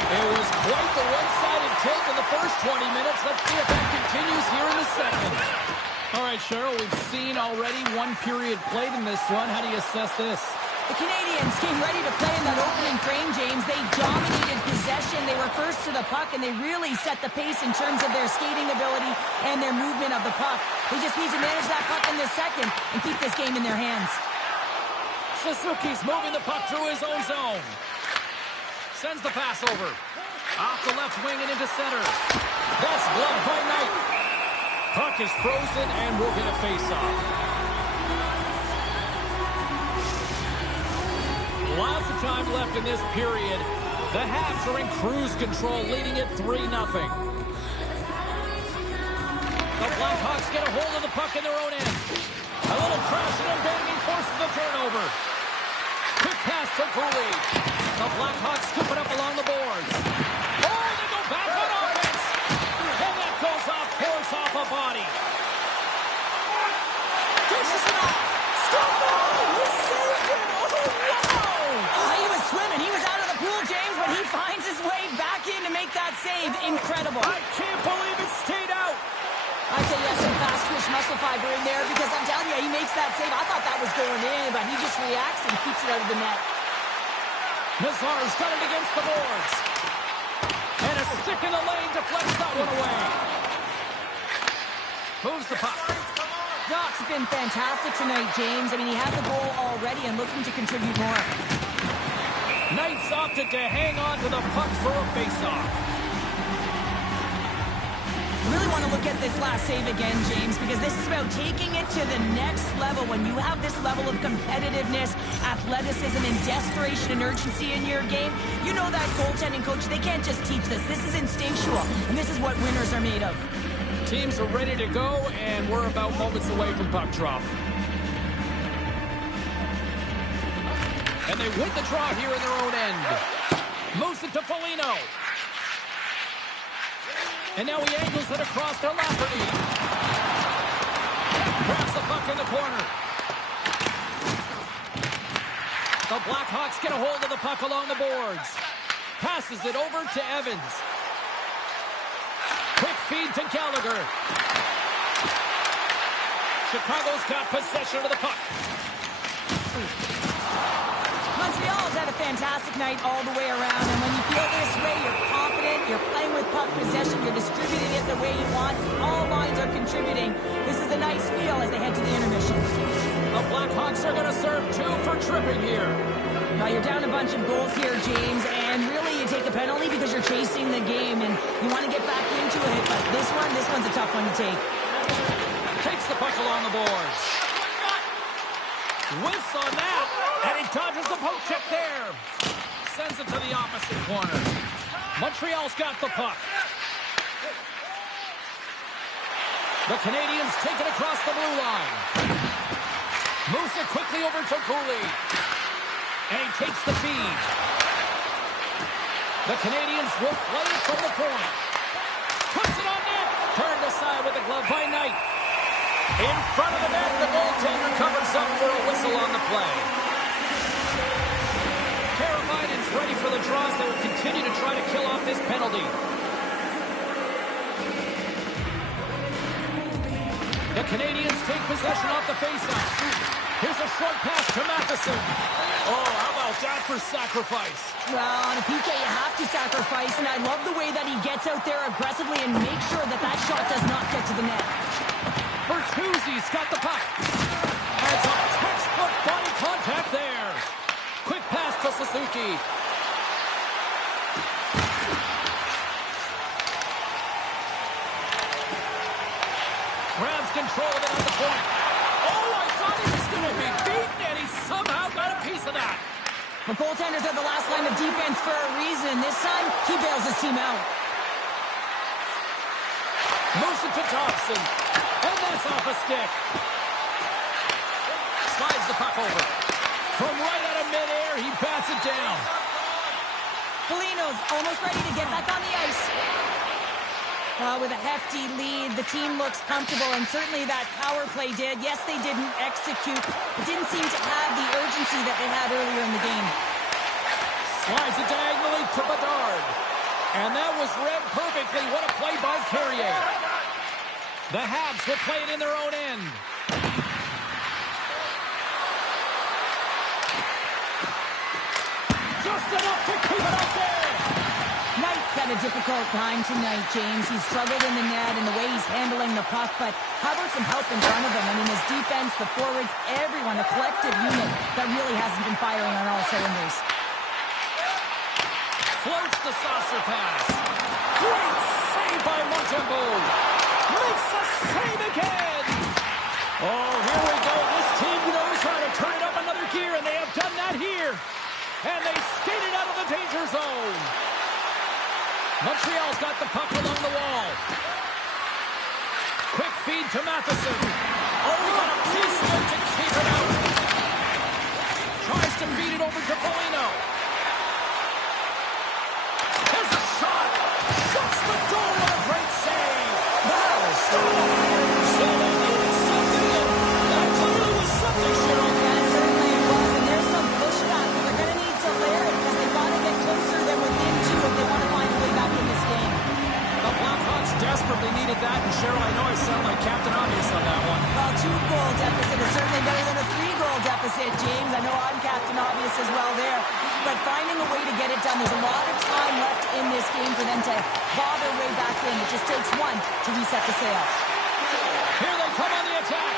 It was quite the one-sided tilt in the first 20 minutes. Let's see if that continues here in the second. All right, Cheryl, we've seen already one period played in this one. How do you assess this? The Canadians came ready to play in that opening frame, James. They dominated possession. They were first to the puck, and they really set the pace in terms of their skating ability and their movement of the puck. They just need to manage that puck in the second and keep this game in their hands. Suzuki's moving the puck through his own zone. Sends the pass over. Off the left wing and into center. That's gloved by Knight. Puck is frozen, and we'll get a face-off. Lots of time left in this period. The Habs are in cruise control, leading it 3-0. The Blackhawks get a hold of the puck in their own end. A little crashing and banging forces the turnover. Quick pass to Cooley. The Blackhawks scoop it up along the boards. Oh, they go back on offense. And that goes off course off a body. Dishes it off. Stop it! He saved it! He was swimming. He was out of the pool, James, but he finds his way back in to make that save. Incredible. I can't believe it stayed out. I'd say yes, some fast twitch muscle fiber in there because I'm telling you, he makes that save. I thought that was going in, but he just reacts and keeps it out of the net. Nazar's got it against the boards. And a stick in the lane deflects that one away. Moves the puck. Doc's been fantastic tonight, James. I mean, he has the goal already and looking to contribute more. Knight's opted to hang on to the puck for a face-off. Really want to look at this last save again, James, because this is about taking it to the next level. When you have this level of competitiveness, athleticism, and desperation and urgency in your game, you know that goaltending coach, they can't just teach this. This is instinctual, and this is what winners are made of. Teams are ready to go, and we're about moments away from puck drop. And they win the draw here in their own end. Moves it to Foligno. And now he angles it across to Lafferty. Grabs the puck in the corner. The Blackhawks get a hold of the puck along the boards. Passes it over to Evans. Quick feed to Gallagher. Chicago's got possession of the puck. Montreal's had a fantastic night all the way around, and when you feel this way, you're confident, you're playing with puck possession, you're distributing it the way you want. All lines are contributing. This is a nice feel as they head to the intermission. The Blackhawks are going to serve 2 for tripping here. Now you're down a bunch of goals here, James, and really you take a penalty because you're chasing the game, and you want to get back into it, but this one's a tough one to take. Takes the puck along the boards. Whiffs on that, and he dodges the poke check there. Sends it to the opposite corner. Montreal's got the puck. The Canadians take it across the blue line. Moves it quickly over to Cooley. And he takes the feed. The Canadians will play it from the point. Puts it on net. Turned aside with a glove by Knight. In front of the net, the goaltender covers up for a whistle on the play. Carolina's ready for the draws. They will continue to try to kill off this penalty. The Canadians take possession off the faceoff. Here's a short pass to Matheson. Oh, how about that for sacrifice? Well, on a PK, you have to sacrifice, and I love the way that he gets out there aggressively and makes sure that that shot does not get to the net. Bertuzzi's got the puck. That's a textbook body contact there. Quick pass to Suzuki. Grabs control of it at the point. Oh, I thought he was going to be beaten, and he somehow got a piece of that. The goaltenders are the last line of defense for a reason. This time, he bails his team out. Moves it to Thompson. And that's off a stick. Slides the puck over. From right out of midair, he bats it down. Foligno's almost ready to get back on the ice. With a hefty lead, the team looks comfortable, and certainly that power play did. Yes, they didn't execute. It didn't seem to have the urgency that they had earlier in the game. Slides it diagonally to Bedard. And that was read perfectly. What a play by Carrier. The Habs will play it in their own end. Just enough to keep it up there. Knight's had a difficult time tonight, James. He's struggled in the net and the way he's handling the puck, but how about some help in front of him? I mean, his defense, the forwards, everyone, a collective unit that really hasn't been firing on all cylinders. Floats the saucer pass. Great save by Montembeault. Makes the save again. Oh, here we go. This team knows how to turn it up another gear, and they have done that here. And they skated out of the danger zone. Montreal's got the puck along the wall. Quick feed to Matheson. Oh, he got a piece of it to keep it out. Tries to feed it over to Foligno. There's a shot. Shuts the door with a great save. Wow. So they needed something, and that clearly was something, Cheryl. Yeah, certainly it was, and there's some pushback. They're going to need to layer it because they've got to get closer than within two if they want to find a way back in this game. The Blackhawks desperately needed that, and Cheryl, I know I sound like Captain Obvious on that one. Well, 2-goal deficit is certainly better than a 3-goal deficit, James. I know I'm Captain Obvious as well there. But finding a way to get it done, there's a lot of time left in this game for them to claw their way back in. It just takes one to reset the sail. Here they come on the attack.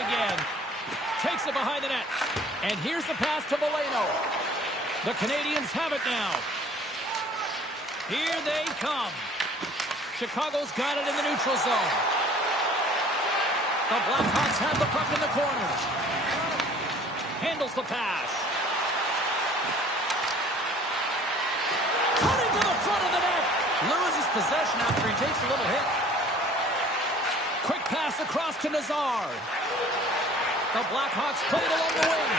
again. Takes it behind the net. And here's the pass to Valeno. The Canadians have it now. Here they come. Chicago's got it in the neutral zone. The Blackhawks have the puck in the corner. Handles the pass. Cutting to the front of the net. Loses possession after he takes a little hit. Quick pass across to Nazar. The Blackhawks play it along the wing.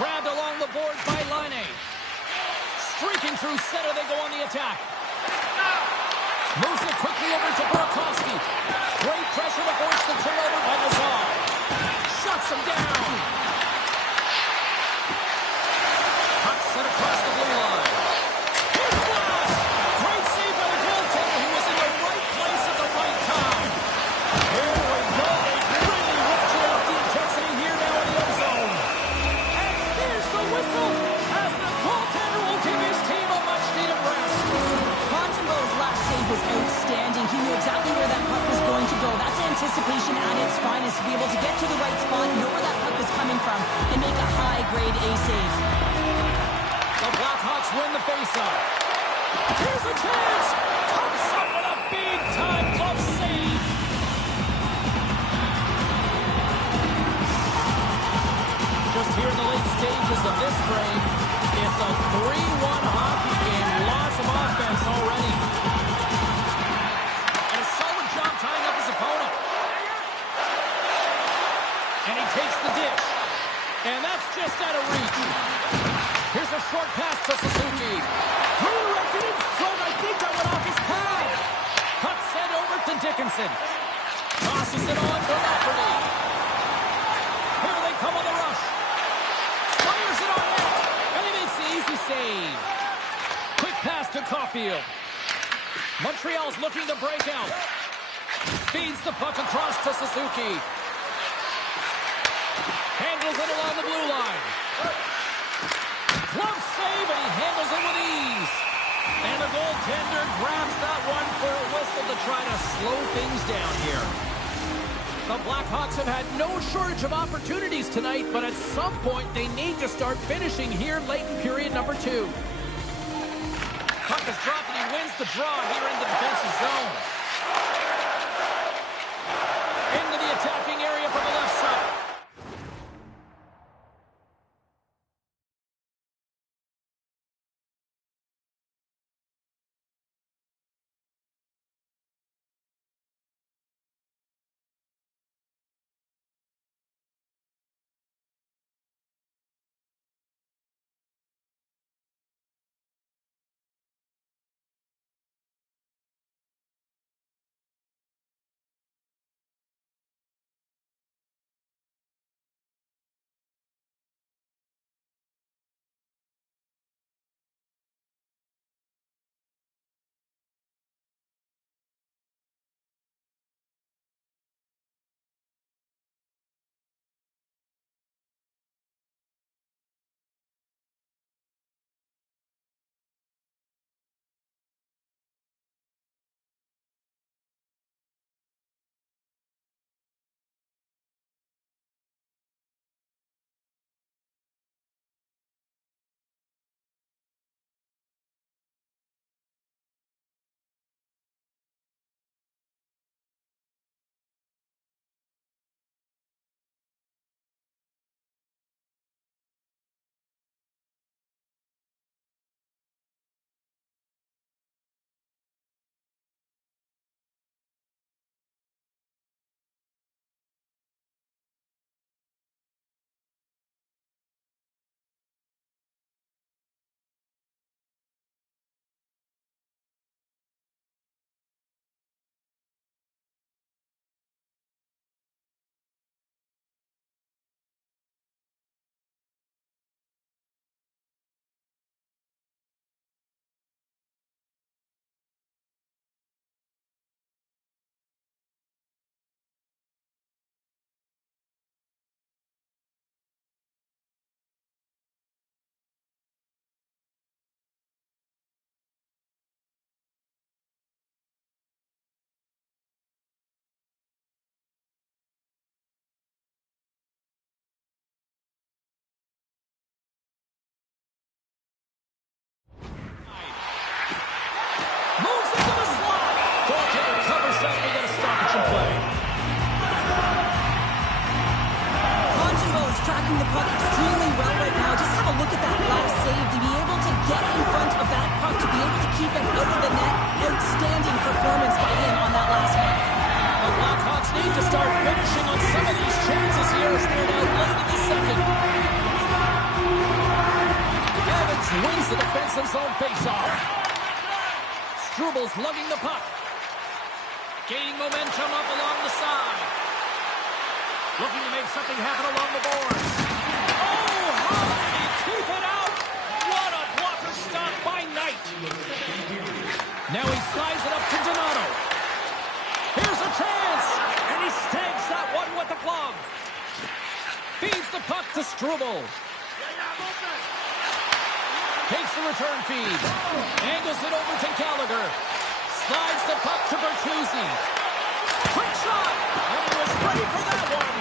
Grabbed along the boards by Laine. Streaking through center, they go on the attack. Moves it quickly over to Burakovsky. Great pressure to force the turnover by Nazar. Shuts him down. Puck set across the blue line. Here's the blast. Great save by the goaltender who was in the right place at the right time. Here we go. They've really ratcheted up the intensity here now in the ozone. And here's the whistle as the goaltender will give his team a much-needed rest. Montembeau's last save was outstanding. He knew exactly where that puck was going to go. That's anticipation at its finest, to be able to get to the right spot, know where that puck is coming from, and make a high-grade A save. The Blackhawks win the faceoff. Here's a chance. Comes up with a big-time glove save. Just here in the late stages of this frame, it's a 3-1 hockey game. Lots of offense already. And a solid job tying up his opponent. And he takes the dish. And that's just out of reach. Here's a short pass to Suzuki. Redirected in front. I think that went off his pad. Puck sent over to Dickinson. Tosses it on to Lafferty. Here they come on the rush. Fires it on net. And he makes the easy save. Quick pass to Caulfield. Montreal's looking to break out. Feeds the puck across to Suzuki. Handles it along the blue line. Glove save, and he handles it with ease. And the goaltender grabs that one for a whistle to try to slow things down here. The Blackhawks have had no shortage of opportunities tonight, but at some point they need to start finishing here late in period number 2. Puck is dropped, and he wins the draw here in the defensive zone. Into the attacking area from the left side. zone faceoff. Strubal's lugging the puck. Gaining momentum up along the side. Looking to make something happen along the boards. Oh, how did he keep it out? What a blocker stop by Knight. Now he slides it up to Donato. Here's a chance. And he snags that one with the glove. Feeds the puck to Strubel. Takes the return feed. Angles it over to Gallagher. Slides the puck to Bertuzzi. Quick shot. And he was ready for that one.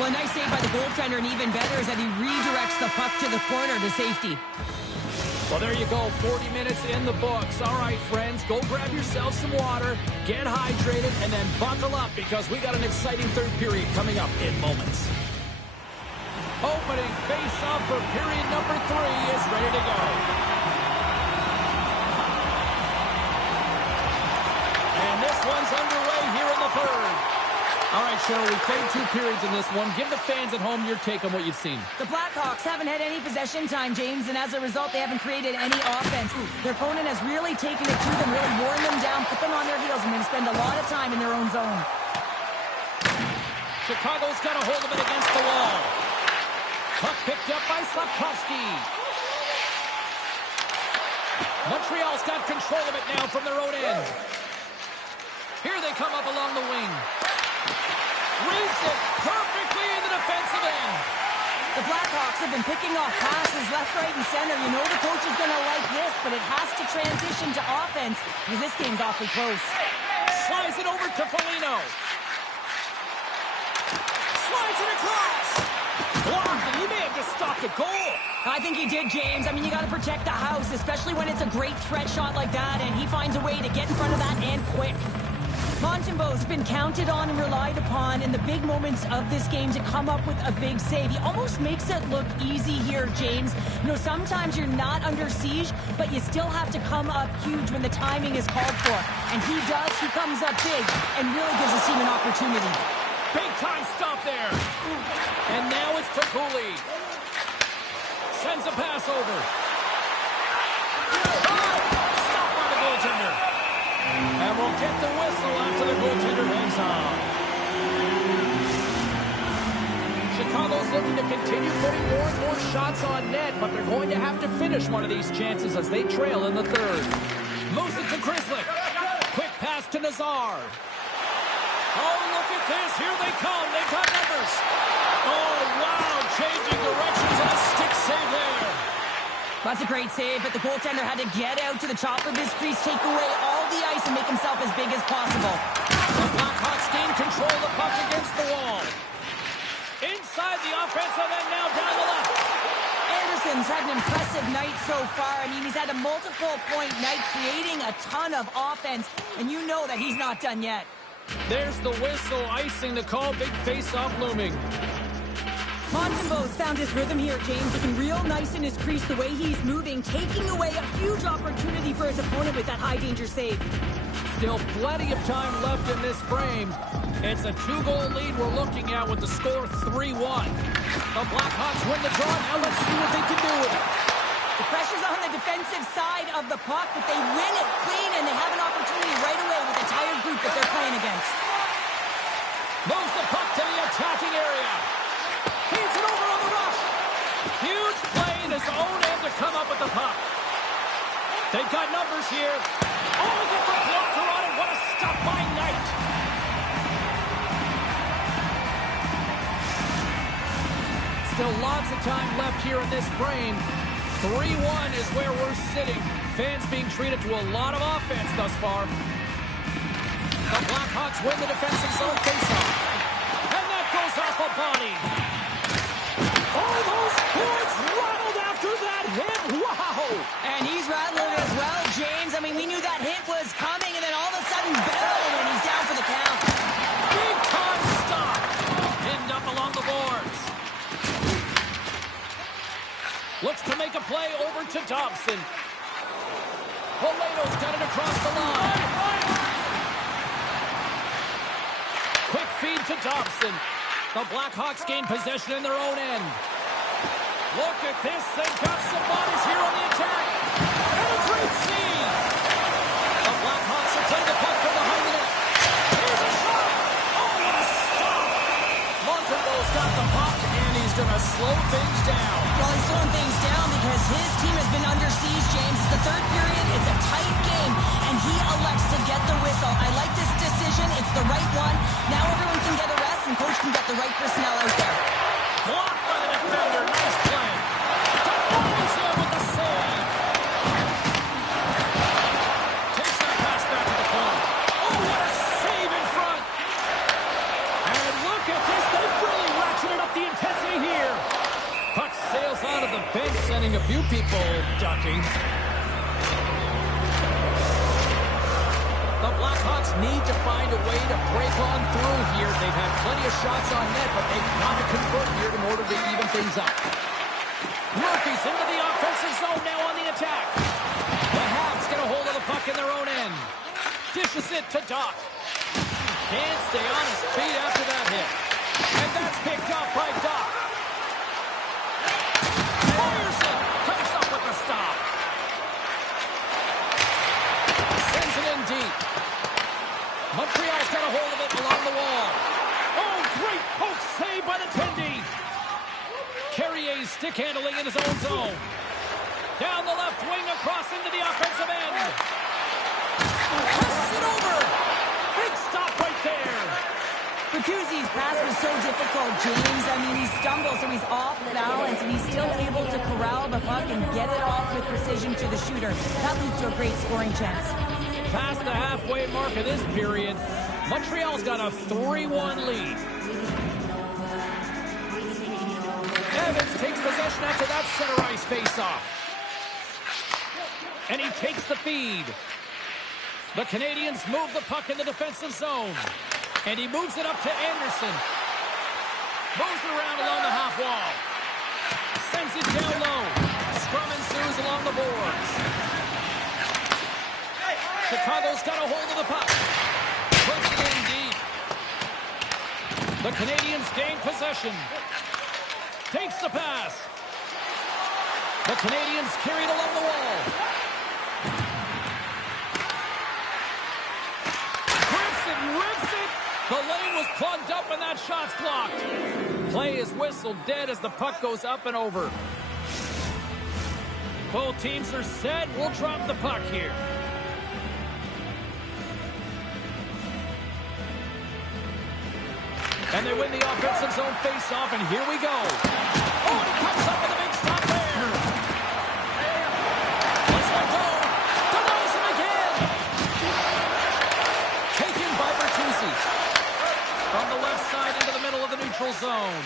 Well, a nice save by the goaltender, and even better is that he redirects the puck to the corner to safety. Well, there you go. 40 minutes in the books. All right, friends, go grab yourself some water, get hydrated, and then buckle up because we got an exciting third period coming up in moments. Opening face-off for period number 3 is ready to go. And this one's underway here in the third. All right, Cheryl, we played 2 periods in this one. Give the fans at home your take on what you've seen. The Blackhawks haven't had any possession time, James, and as a result, they haven't created any offense. Their opponent has really taken it to them, really worn them down, put them on their heels, and then spend a lot of time in their own zone. Chicago's got a hold of it against the wall. Puck picked up by Slavkovsky. Montreal's got control of it now from their own end. Here they come up along the wing. Reads it perfectly in the defensive end. The Blackhawks have been picking off passes left, right, and center. You know the coach is going to like this, but it has to transition to offense because this game's awfully close. Slides it over to Foligno. Slides it across. Blocked, and he may have just stopped a goal. I think he did, James. I mean, you got to protect the house, especially when it's a great threat shot like that, and he finds a way to get in front of that and quick. Montembeau's been counted on and relied upon in the big moments of this game to come up with a big save. He almost makes it look easy here, James. You know, sometimes you're not under siege, but you still have to come up huge when the timing is called for. And he does. He comes up big and really gives his team an opportunity. Big time stop there. And now it's Cooley. Sends a pass over. Stopped by the goaltender. And we'll get the whistle after the goaltender hangs on. Chicago's looking to continue putting more and more shots on net, but they're going to have to finish one of these chances as they trail in the third. Moves it to Grizzly. Quick pass to Nazar. Oh, look at this. Here they come. They got numbers. Oh, wow. Changing directions and a stick save there. That's a great save, but the goaltender had to get out to the top of his crease, take away all the ice, and make himself as big as possible. The Blackhawks gain control of the puck against the wall. Inside the offensive end, now down the left. Anderson's had an impressive night so far. I mean, he's had a multiple-point night, creating a ton of offense, and you know that he's not done yet. There's the whistle, icing the call, big face-off looming. Montembeau's found his rhythm here, James, looking real nice in his crease, the way he's moving, taking away a huge opportunity for his opponent with that high-danger save. Still plenty of time left in this frame. It's a 2-goal lead we're looking at with the score 3-1. The Blackhawks win the draw. Now let's see what they can do with it. The pressure's on the defensive side of the puck, but they win it clean, and they have an opportunity right away with the tired group that they're playing against. Moves the puck to the attacking area. Feeds it over on the rush. Huge play in his own end to come up with the puck. They've got numbers here. Oh, he gets a blocker on it. What a stop by Knight. Still lots of time left here in this frame. 3-1 is where we're sitting. Fans being treated to a lot of offense thus far. The Blackhawks win the defensive zone faceoff. And that goes off a body. Oh, those boards rattled after that hit. Wow. And he's rattled as well, James. I mean, we knew that hit was coming, and then all of a sudden, boom, and he's down for the count. Big time stop. Pinned up along the boards. Looks to make a play over to Dobson. Poleto's got it across the line. Quick feed to Dobson. The Blackhawks gain possession in their own end. Look at this. They've got some bodies here on the attack. Great save. The Blackhawks will play the puck from behind the net. Here's a shot. Oh, what a stop. Montembeau's got the puck, and he's going to slow things down. Well, he's slowing things down because his team has been under siege, James. It's the third period. It's a tight game, and he elects to get the whistle. I like this decision. It's the right one. Now everyone can get a rest, and coach can get the right personnel out there. Blocked by the defender. Nice play. Tomlin's in with the save. Takes that pass back to the point. Oh, what a save in front. And look at this. They've really ratcheted up the intensity here. Puck sails out of the bench, sending a few people ducking. The Blackhawks need to find a way to break on through here. They've had plenty of shots on net, but they've got to convert here in order to even things up. Murphy's into the offensive zone now on the attack. The Habs get a hold of the puck in their own end. Dishes it to Doc. Can't stay on his feet after that hit. And that's picked up by Doc. Fires it. Comes up with the stop. Sends it in deep. Montreal's got a hold of it along the wall. Oh, great poke save by the Tendy. Carrier's stick handling in his own zone. Down the left wing across into the offensive end. Passes it over. Big stop right there. Bertuzzi's pass was so difficult, James. I mean, he stumbles, so he's off balance, and he's still able to corral the puck and get it off with precision to the shooter. That leads to a great scoring chance. Past the halfway mark of this period, Montreal's got a 3-1 lead. Evans takes possession after that center ice face-off. And he takes the feed. The Canadians move the puck in the defensive zone. And he moves it up to Anderson. Moves it around along the half wall. Sends it down low. Scrum ensues along the boards. Chicago's got a hold of the puck. Puts it in deep. The Canadians gain possession. Takes the pass. The Canadians carry it along the wall. Grips it, rips it. The lane was plugged up and that shot's blocked. Play is whistled dead as the puck goes up and over. Both teams are set. We'll drop the puck here. And they win the offensive zone face-off, and here we go. Oh, and he comes up with a big stop there. Let's let go. Denies him again. Taken by Bertuzzi. From the left side into the middle of the neutral zone.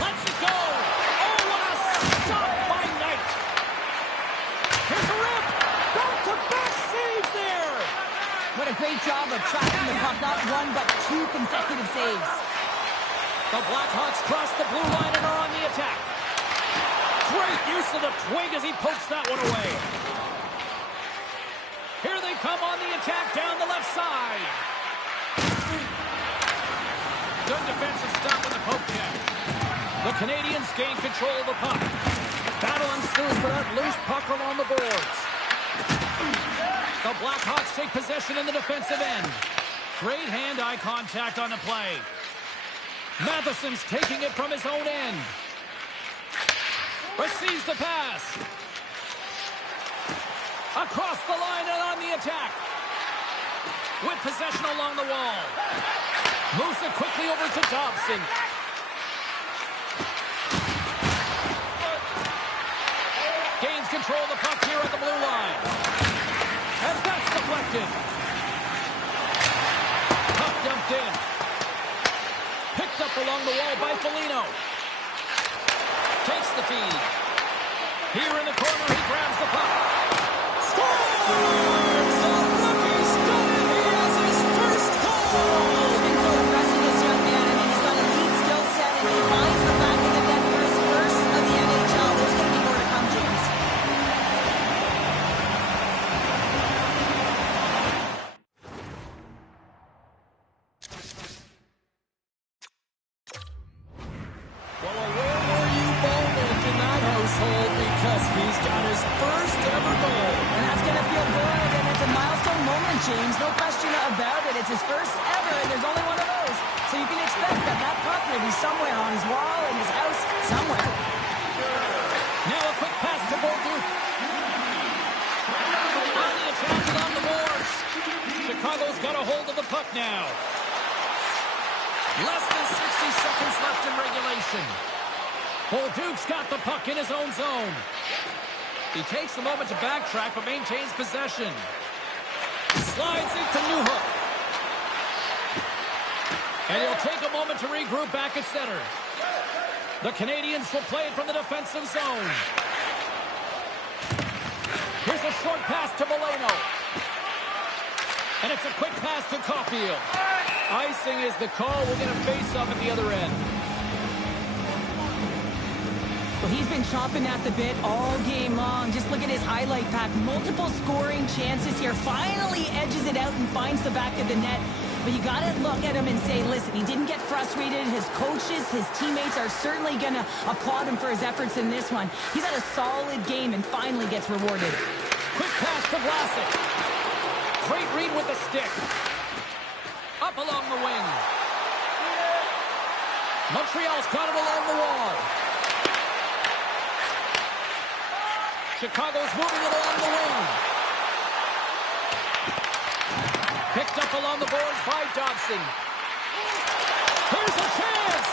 Let's it go. Oh, what a stop by Knight. Here's a rip. Back-to-back saves there. What a great job of tracking the puck. Not one, but two consecutive saves. The Blackhawks cross the blue line and are on the attack. Great use of the twig as he pokes that one away. Here they come on the attack down the left side. Good defensive stop with the poke check. The Canadians gain control of the puck. Battle ensues for that loose puck along the boards. The Blackhawks take possession in the defensive end. Great hand-eye contact on the play. Matheson's taking it from his own end. Receives the pass. Across the line and on the attack. With possession along the wall. Moves it quickly over to Dobson. Gains control of the puck here at the blue line. And that's deflected. Puck dumped in. Picked up along the wall by Foligno. Takes the feed. Here in the corner, he grabs the puck. Scores! The rookie's done it! He has his first goal! He's been so impressive, this young man. I mean, he's got a elite skill set, and he finds the back of the net for his first of the NHL. There's going to be more to come, James. It's his first ever, and there's only one of those. So you can expect that that puck will be somewhere on his wall, in his house, somewhere. Now a quick pass to Bolduc. On the attack along the boards. Chicago's got a hold of the puck now. Less than 60 seconds left in regulation. Bolduc's got the puck in his own zone. He takes a moment to backtrack, but maintains possession. Slides into Newhook. And he'll take a moment to regroup back at center. The Canadians will play it from the defensive zone. Here's a short pass to Valeno. And it's a quick pass to Caulfield. Icing is the call. We'll get a face-off at the other end. Well, he's been chomping at the bit all game long. Just look at his highlight pack. Multiple scoring chances here. Finally edges it out and finds the back of the net. But you got to look at him and say, listen, he didn't get frustrated. His coaches, his teammates are certainly going to applaud him for his efforts in this one. He's had a solid game and finally gets rewarded. Quick pass to Vlasic. Great read with the stick. Up along the wing. Montreal's got it along the wall. Chicago's moving it along the wing. Picked up along the boards by Dobson. Here's a chance.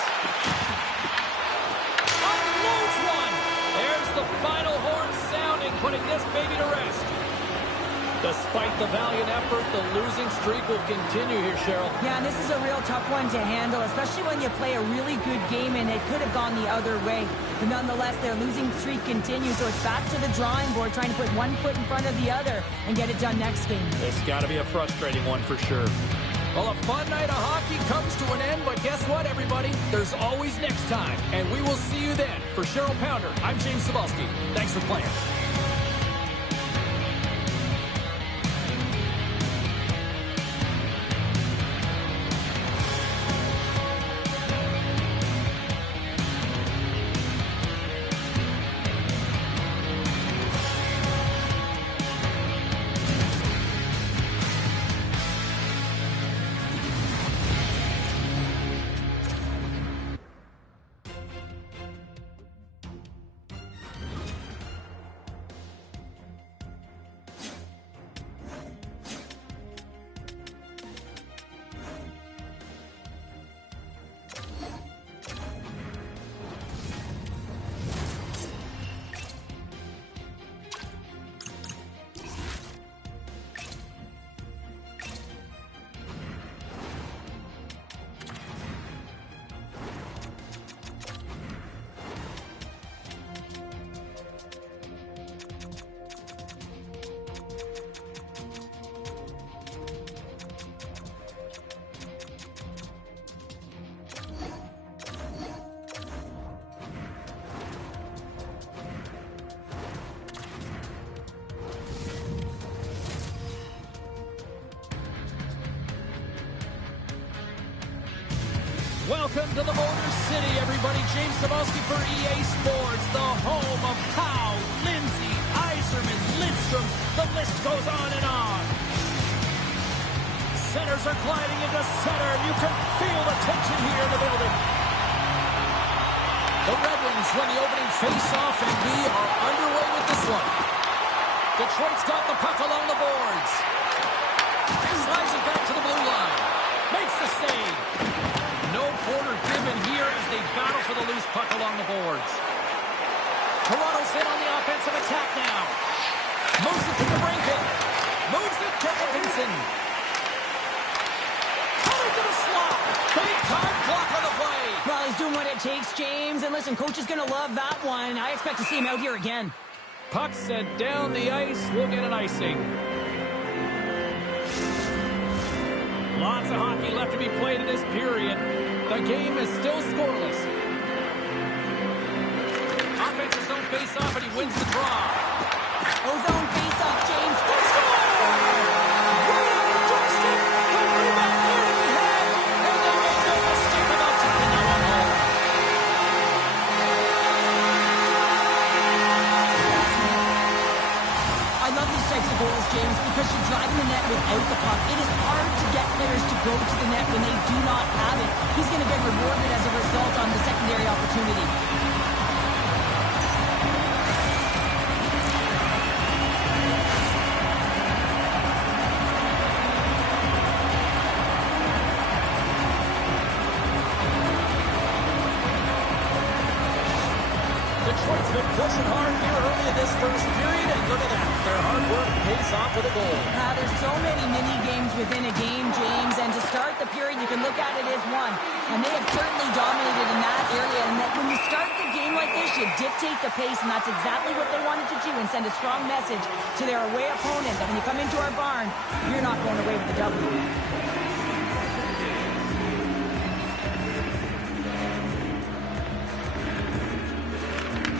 Unloads one. There's the final horn sounding, putting this baby to rest. Despite the valiant effort, the losing streak will continue here, Cheryl. Yeah, and this is a real tough one to handle, especially when you play a really good game and it could have gone the other way. But nonetheless, their losing streak continues, so it's back to the drawing board, trying to put one foot in front of the other and get it done next game. It's got to be a frustrating one for sure. Well, a fun night of hockey comes to an end, but guess what, everybody? There's always next time, and we will see you then. For Cheryl Pounder, I'm James Cybulski. Thanks for playing. Welcome to the Motor City, everybody. James Cybulski for EA Sports, the home of Howe, Lindsay, Yzerman, Lidstrom. The list goes on and on. Centers are gliding into center. You can feel the tension here in the building. The Red Wings win the opening face-off, and we are underway with this one. Detroit's got the puck along the boards. Slides it back to the blue line. Makes the save. No quarter given here as they battle for the loose puck along the boards. Toronto's in on the offensive attack now. Moves it to the Brinket. Moves it to Dickinson. Coming to the slot. Big time block on the play. Well, he's doing what it takes, James. And listen, coach is going to love that one. I expect to see him out here again. Puck sent down the ice. We'll get an icing. Lots of hockey left to be played in this period. The game is still scoreless. Offensive zone face-off, and he wins the draw. Ozone face-off, James. They score! Right on the doorstep. The rebound here to be had. And they make no mistake about taking that one home. I love these types of goals, James, because you're driving the net without the puck. It is hard to get players to go to the net when they do not have it. He's going to get rewarded as a result on the secondary opportunity. Detroit's been pushing hard here early in this first period, and look at that. Their hard work pays off with a goal. There's so many mini-games within a game, James, and to start the period, you can look at it as one. And they have certainly dominated in that area, and that when you start the game like this, you dictate the pace, and that's exactly what they wanted to do and send a strong message to their away opponent that when you come into our barn, you're not going away with the W.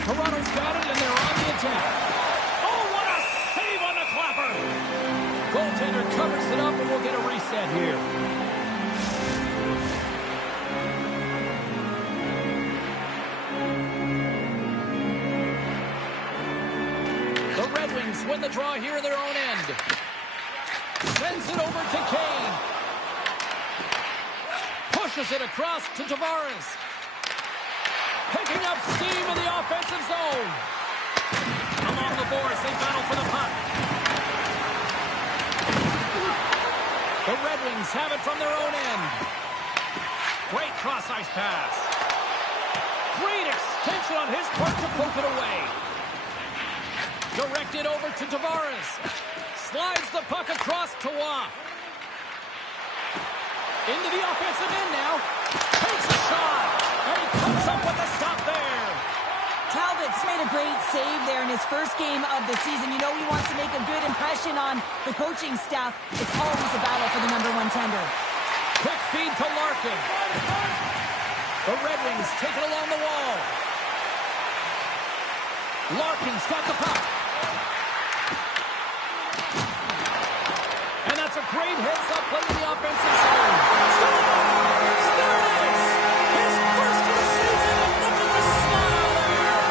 Toronto's got it, and they're on the attack. Oh, what a save on the clapper! Goaltender covers it up, and we'll get a reset here. The Red Wings win the draw here in their own end. Sends it over to Kane. Pushes it across to Tavares. Picking up steam in the offensive zone. Along the boards, they battle for the puck. The Red Wings have it from their own end. Great cross-ice pass. Great extension on his part to poke it away. Directed over to Tavares. Slides the puck across to Waugh. Into the offensive end now. Takes a shot. And he comes up with a stop there. Talbot's made a great save there in his first game of the season. You know he wants to make a good impression on the coaching staff. It's always a battle for the number one tender. Quick feed to Larkin. The Red Wings take it along the wall. Larkin's got the puck. And that's a great heads-up play in the offensive zone. Scores! There it is! His first of the season, and look at the smile there!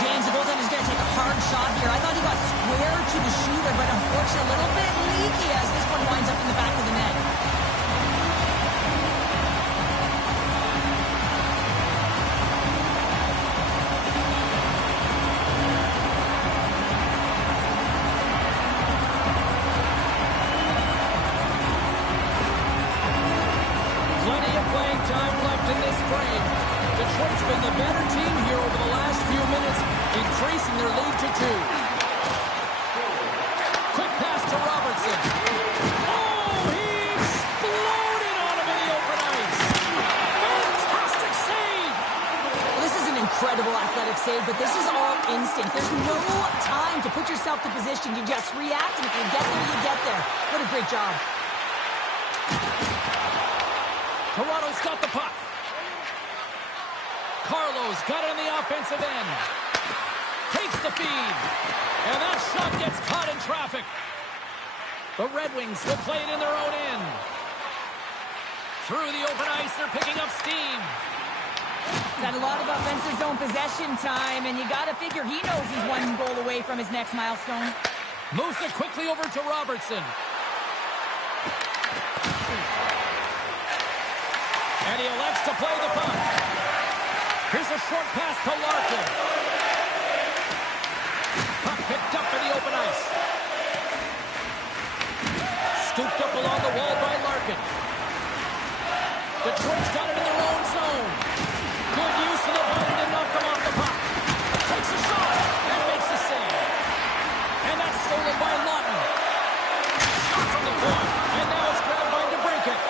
James, the goaltender's going to take a hard shot here. I thought he got square to the shooter, but unfortunately a little bit leaky as this one winds up in the back of the net. Time left in this frame. Detroit's been the better team here over the last few minutes, increasing their lead to 2. Quick pass to Robertson. Oh, he exploded on him in the open ice. Fantastic save. Well, this is an incredible athletic save, but this is all instinct. There's no time to put yourself to position. You just react, and if you get there, you get there. What a great job. Toronto's got the puck. Carlo's got it in the offensive end. Takes the feed. And that shot gets caught in traffic. The Red Wings will play it in their own end. Through the open ice, they're picking up steam. Got a lot of offensive zone possession time, and you got to figure he knows he's one goal away from his next milestone. Moves it quickly over to Robertson. And he elects to play the puck. Here's a short pass to Larkin. Puck picked up in the open ice. Scooped up along the wall by Larkin. Detroit's got it in their own zone. Good use of the body to knock them off the puck. Takes a shot and makes the save. And that's stolen by Lawton. Shot from the point. And now it's grabbed by DeBrincat.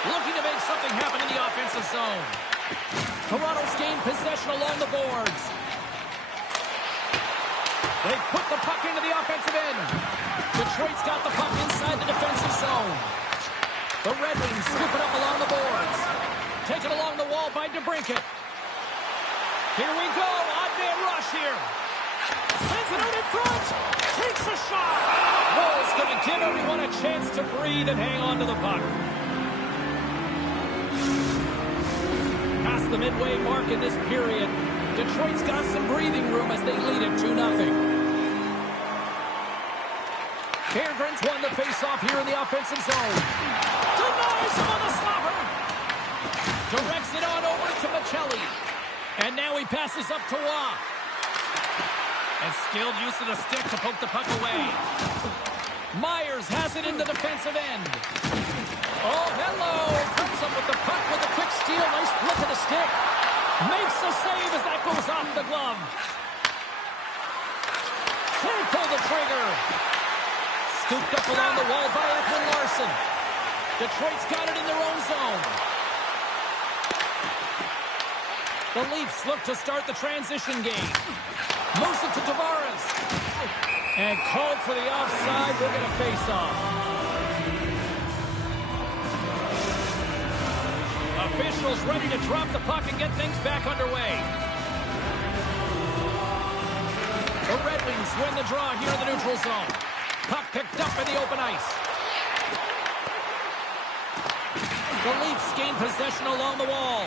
Looking to make something happen in the offensive zone. Toronto's gained possession along the boards. They put the puck into the offensive end. Detroit's got the puck inside the defensive zone. The Red Wings scoop it up along the boards. Taken along the wall by DeBrincat. Here we go. Odd man rush here. Sends it out in front. Takes a shot. Ball's going to give everyone a chance to breathe and hang on to the puck. Past the midway mark in this period. Detroit's got some breathing room as they lead it 2-0. Berggren's won the face-off here in the offensive zone. Denies him on the slapper. Directs it on over to Michelli. And now he passes up to Waugh. And skilled use of the stick to poke the puck away. Myers has it in the defensive end. Oh, hello. Comes up with the puck with a quick steal. Nice flip of the stick. Makes the save as that goes off the glove. Can't pull the trigger. Scooped up along the wall by Ekman-Larsson. Detroit's got it in their own zone. The Leafs look to start the transition game. Moves it to Tavares. And called for the offside. We're going to face off. Officials ready to drop the puck and get things back underway. The Red Wings win the draw here in the neutral zone. Puck picked up in the open ice. The Leafs gain possession along the wall.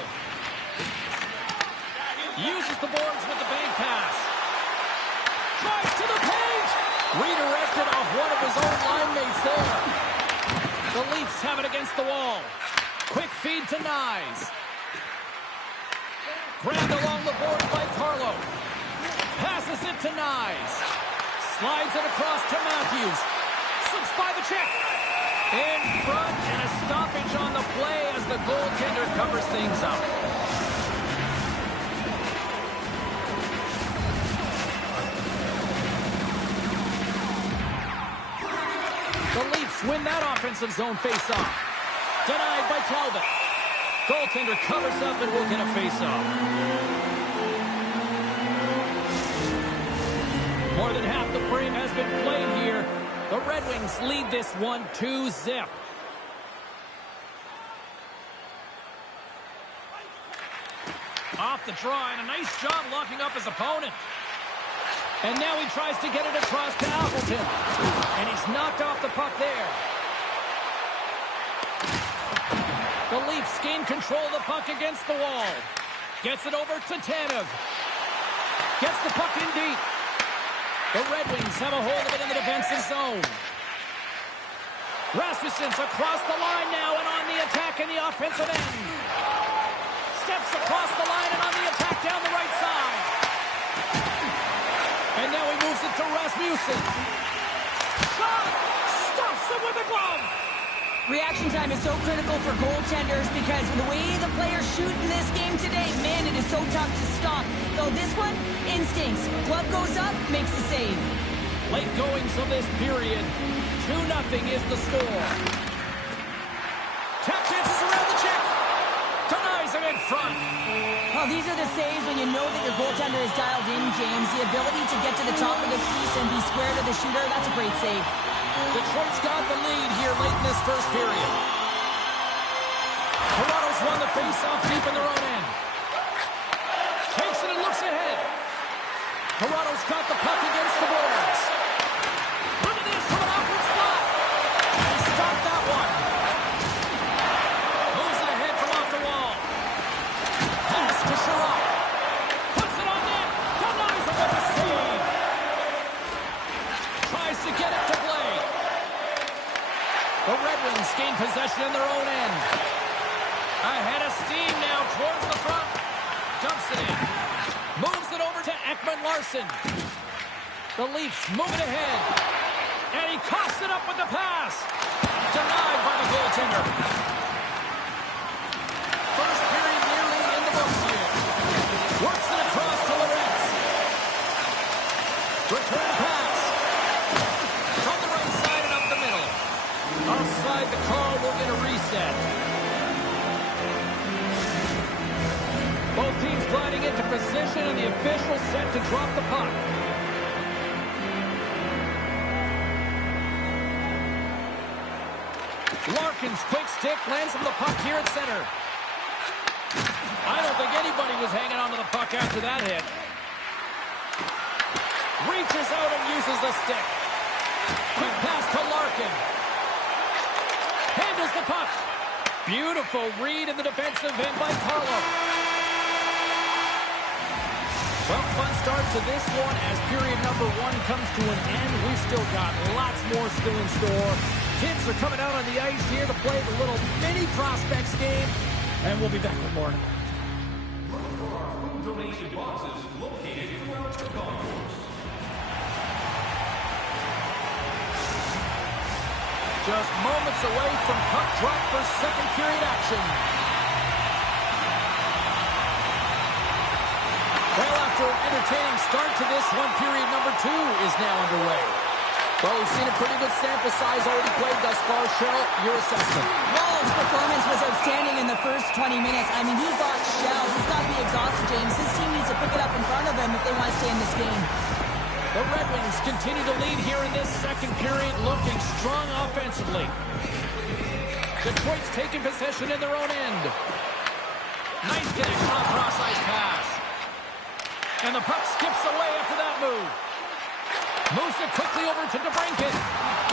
Uses the boards with the bank pass. Drives to the paint. Redirected off one of his own line mates there. The Leafs have it against the wall. Quick feed to Nyes. Grabbed along the board by Carlo. Passes it to Nyes. Slides it across to Matthews. Slips by the check. In front and a stoppage on the play as the goaltender covers things up. The Leafs win that offensive zone face-off. Denied by Talbot. Goaltender covers up and will get a face-off. More than half the frame has been played here. The Red Wings lead this one 2-0. Off the draw and a nice job locking up his opponent. And now he tries to get it across to Appleton. And he's knocked off the puck there. The Leafs gain control of the puck against the wall. Gets it over to Tanev. Gets the puck in deep. The Red Wings have a hold of it in the defensive zone. Rasmussen's across the line now and on the attack in the offensive end. Steps across the line and on the attack down the right side. And now he moves it to Rasmussen. Shot! Stops him with a glove! Reaction time is so critical for goaltenders because the way the players shoot in this game today, man, it is so tough to stop. So this one, instincts. Glove goes up, makes the save. Late goings of this period. 2-0 is the score. Tap chances around the check. Denies it in front. Well, these are the saves when you know that your goaltender is dialed in, James. The ability to get to the top of the crease and be square to the shooter, that's a great save. Detroit's got the lead here late in this first period. Toronto's won the face-off deep in their own end. Takes it and looks ahead. Toronto's got the puck against the boards. Look at this from an awkward spot. He stopped that one. Moves it ahead from off the wall. Pass to Sherrod. Puts it on net. Denies it with a save. Tries to get it to play. The Red Wings gain possession in their own end. Ahead of steam now towards the front. Dumps it in. Moves it over to Ekman-Larsson. The Leafs move it ahead. And he coughs it up with the pass. Denied by the goaltender. First period nearly in the books here. Works it across to Loretz. Return pass. From the right side and up the middle. Offside, the call will get a reset. Both teams gliding into position and the official set to drop the puck. Larkin's quick stick lands on the puck here at center. I don't think anybody was hanging onto the puck after that hit. Reaches out and uses the stick. Quick pass to Larkin. Handles the puck. Beautiful read in the defensive end by Carlo. Well, fun start to this one as period number 1 comes to an end. We've still got lots more still in store. Kids are coming out on the ice here to play the little mini prospects game, and we'll be back with more in a moment. Look for our food donation boxes located throughout the concourse. Just moments away from puck drop for second period action. Well, after an entertaining start to this one, period number 2 is now underway. Well, we've seen a pretty good sample size already played thus far. Cheryl, your assessment. Wall's performance was outstanding in the first 20 minutes. I mean, he got shelled. He's got to be exhausted, James. His team needs to pick it up in front of him if they want to stay in this game. The Red Wings continue to lead here in this second period, looking strong offensively. Detroit's taking possession in their own end. Nice connection on a cross-ice pass. And the puck skips away after that move. Moves it quickly over to DeBrincat.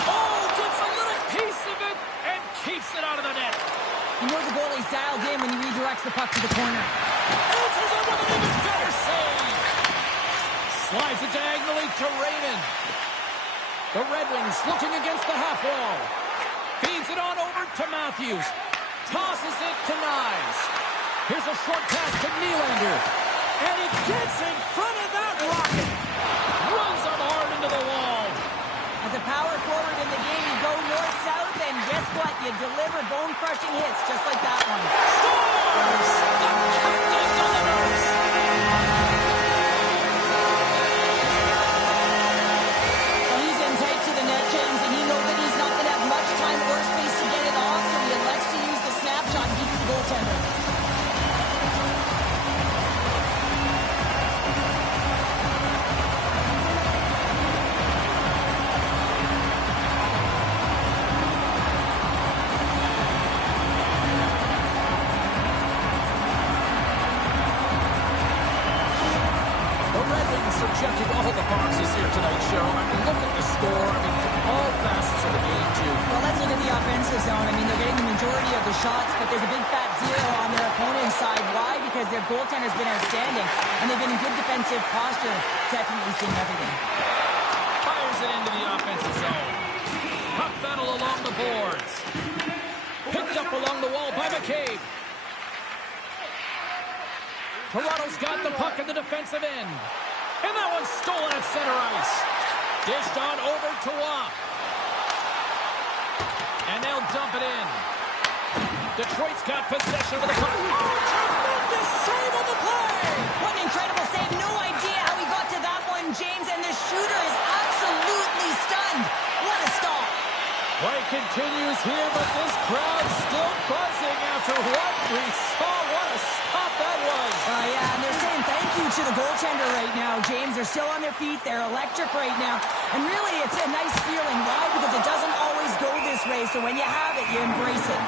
Oh, gets a little piece of it and keeps it out of the net. You know the goalie's dialed in when he redirects the puck to the corner. Answers it with an even better save. Slides it diagonally to Raymond. The Red Wings looking against the half wall. Feeds it on over to Matthews. Tosses it to Knies. Here's a short pass to Nylander. And he gets in front of that rocket. Runs him hard into the wall. As a power forward in the game, you go north-south, and guess what? You deliver bone-crushing hits just like that one. Scores! The captain delivers! Well, he's in tight to the net, James, and he knows that he's not going to have much time or space to get it off, so he elects to use the snapshot and beats the goaltender. Checking all the boxes here tonight, Cheryl. I mean, look at the score. I mean, from all facets of the game, too. Well, let's look at the offensive zone. I mean, they're getting the majority of the shots, but there's a big fat zero on their opponent's side. Why? Because their goaltender's been outstanding, and they've been in good defensive posture, technically seeing everything. Fires it into the offensive zone. Puck battle along the boards. Picked up along the wall by McCabe. Toronto's got the puck in the defensive end. And that one's stolen at center ice. Dished on over to Waugh. And they'll dump it in. Detroit's got possession with the puck. Tremendous save on the play. What an incredible save. No idea how he got to that one, James. And the shooter is absolutely stunned. What a stop. Play continues here, but this crowd's still buzzing after what we saw. What a stop that was. Yeah, and they're saying thank you to the goaltender right now, James. They're still on their feet. They're electric right now. And really, it's a nice feeling. Why? Because it doesn't always go this way. So when you have it, you embrace it.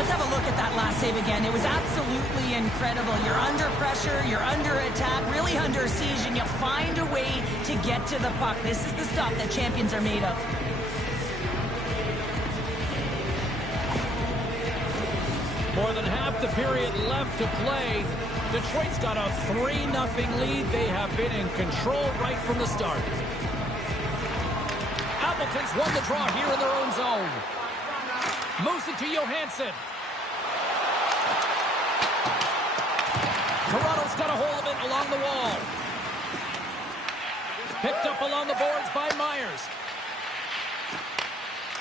Let's have a look at that last save again. It was absolutely incredible. You're under pressure, you're under attack, really under siege, and you find a way to get to the puck. This is the stuff that champions are made of. More than half the period left to play. Detroit's got a 3-0 lead. They have been in control right from the start. Appleton's won the draw here in their own zone. Moves it to Johansson. Toronto's got a hold of it along the wall. Picked up along the boards by Myers.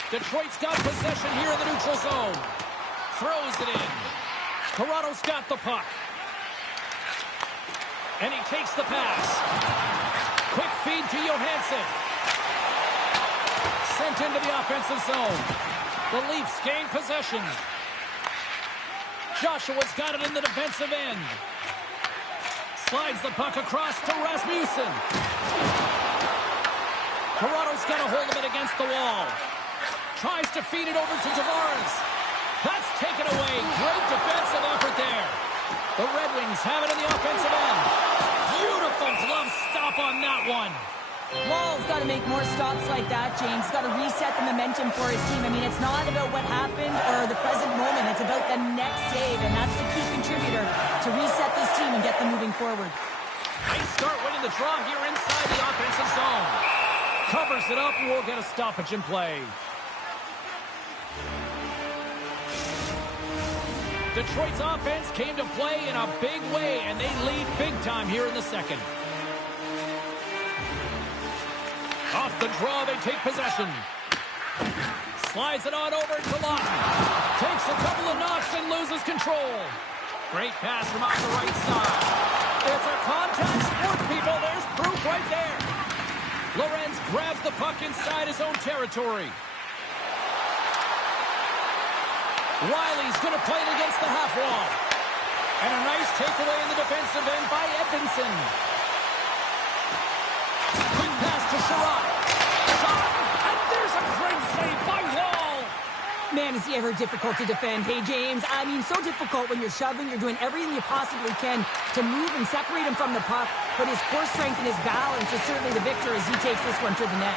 Detroit's got possession here in the neutral zone. Throws it in. Toronto's got the puck. And he takes the pass. Quick feed to Johansson. Sent into the offensive zone. The Leafs gain possession. Joshua's got it in the defensive end. Slides the puck across to Rasmussen. Toronto's got a hold of it against the wall. Tries to feed it over to Tavares. That's taken away. Great defensive effort there. The Red Wings have it in the offensive end. Beautiful glove stop on that one. Wall He's got to make more stops like that, James. He's got to reset the momentum for his team. I mean, it's not about what happened or the present moment. It's about the next save, and that's the key contributor to reset this team and get them moving forward. Nice start winning the draw here inside the offensive zone. Covers it up, and we'll get a stoppage in play. Detroit's offense came to play in a big way, and they lead big time here in the second. Off the draw, they take possession. Slides it on over to Lawton. Takes a couple of knocks and loses control. Great pass from off the right side. It's a contact sport, people. There's proof right there. Lorenz grabs the puck inside his own territory. Riley's going to play it against the half wall. And a nice takeaway in the defensive end by Edmondson. Quick pass to Sherrod. Shot, and there's a great save by Wall. Man, is he ever difficult to defend. Hey, James, I mean, so difficult when you're shoving. You're doing everything you possibly can to move and separate him from the puck. But his core strength and his balance is certainly the victor as he takes this one to the net.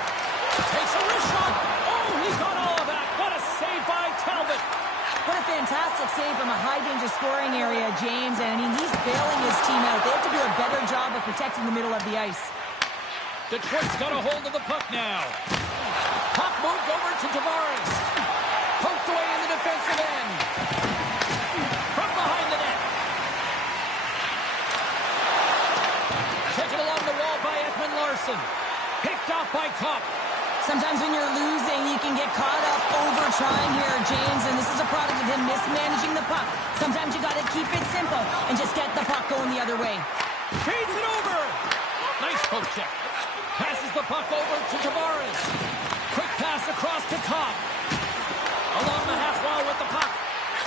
Takes a wrist shot. Oh, he got all of that. What a save by Talbot. What a fantastic save from a high-danger scoring area, James. And, I mean, he's bailing his team out. They have to do a better job of protecting the middle of the ice. Detroit's got a hold of the puck now. Puck moved over to Tavares. Poked away in the defensive end. From behind the net. Taken along the wall by Ekman Larsson. Picked off by Kopp. Sometimes when you're losing, you can get caught up over trying here, James, and this is a product of him mismanaging the puck. Sometimes you got to keep it simple and just get the puck going the other way. Feeds it over. Nice poke check. Passes the puck over to Tavares. Quick pass across to Kopp. Along the half wall with the puck.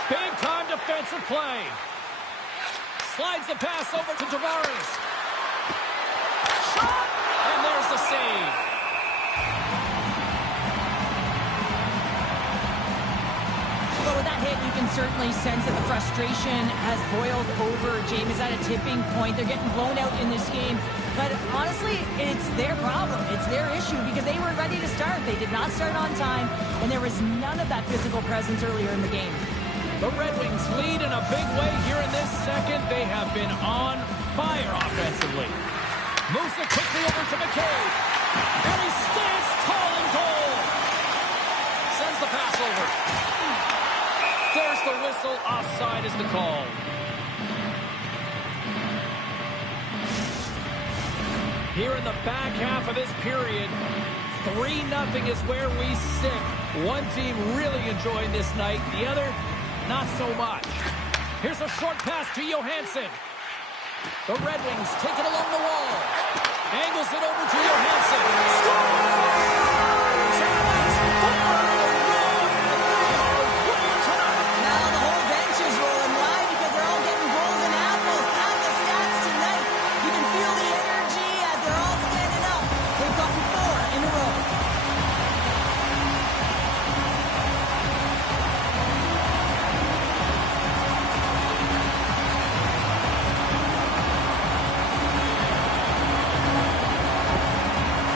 Big time defensive play. Slides the pass over to Tavares. Shot! And there's the save. But with that hit, you can certainly sense that the frustration has boiled over. James is at a tipping point. They're getting blown out in this game. But honestly, it's their problem. It's their issue because they were ready to start. They did not start on time, and there was none of that physical presence earlier in the game. The Red Wings lead in a big way here in this second. They have been on fire offensively. Moves it quickly over to McCabe. And he stands tall in goal. Sends the pass over. There's the whistle. Offside is the call. Here in the back half of this period, 3-0 is where we sit. One team really enjoying this night, the other, not so much. Here's a short pass to Johansson. The Red Wings take it along the wall. Angles it over to Johansson. Scores! Now the whole bench is rolling. Why? Because they're all getting goals and apples. At the stats tonight. You can feel the energy as they're all standing up. They've gotten 4 in a row.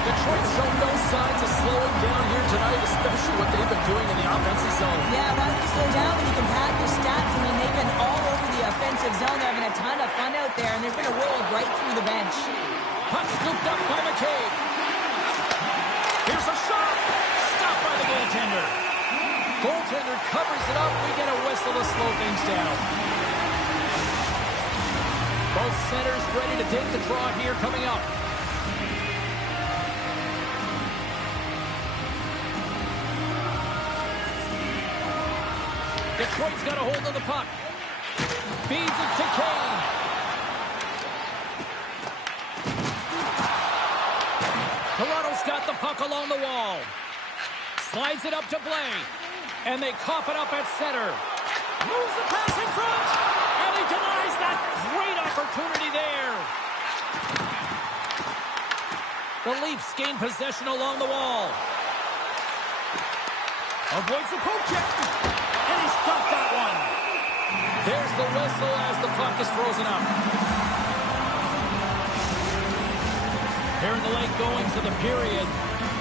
Detroit's shown no signs of slowing down here tonight, especially what they've been doing in the offensive zone. Yeah, why would you slow down when you can pad your stats? I mean, they've been all over the offensive zone. They're having a ton of fun out there, and there's been a roll right through the bench. Puck scooped up by McCabe. Here's a shot. Stopped by the goaltender. Goaltender covers it up. We get a whistle to slow things down. Both centers ready to take the draw here coming up. Detroit's got a hold of the puck. Feeds it to Kane. Toronto's got the puck along the wall. Slides it up to Blay. And they cough it up at center. Moves the pass in front. And he denies that great opportunity there. The Leafs gain possession along the wall. Avoids the poke check. And he stopped that one. There's the whistle as the puck is frozen up. Here in the late goings of the period,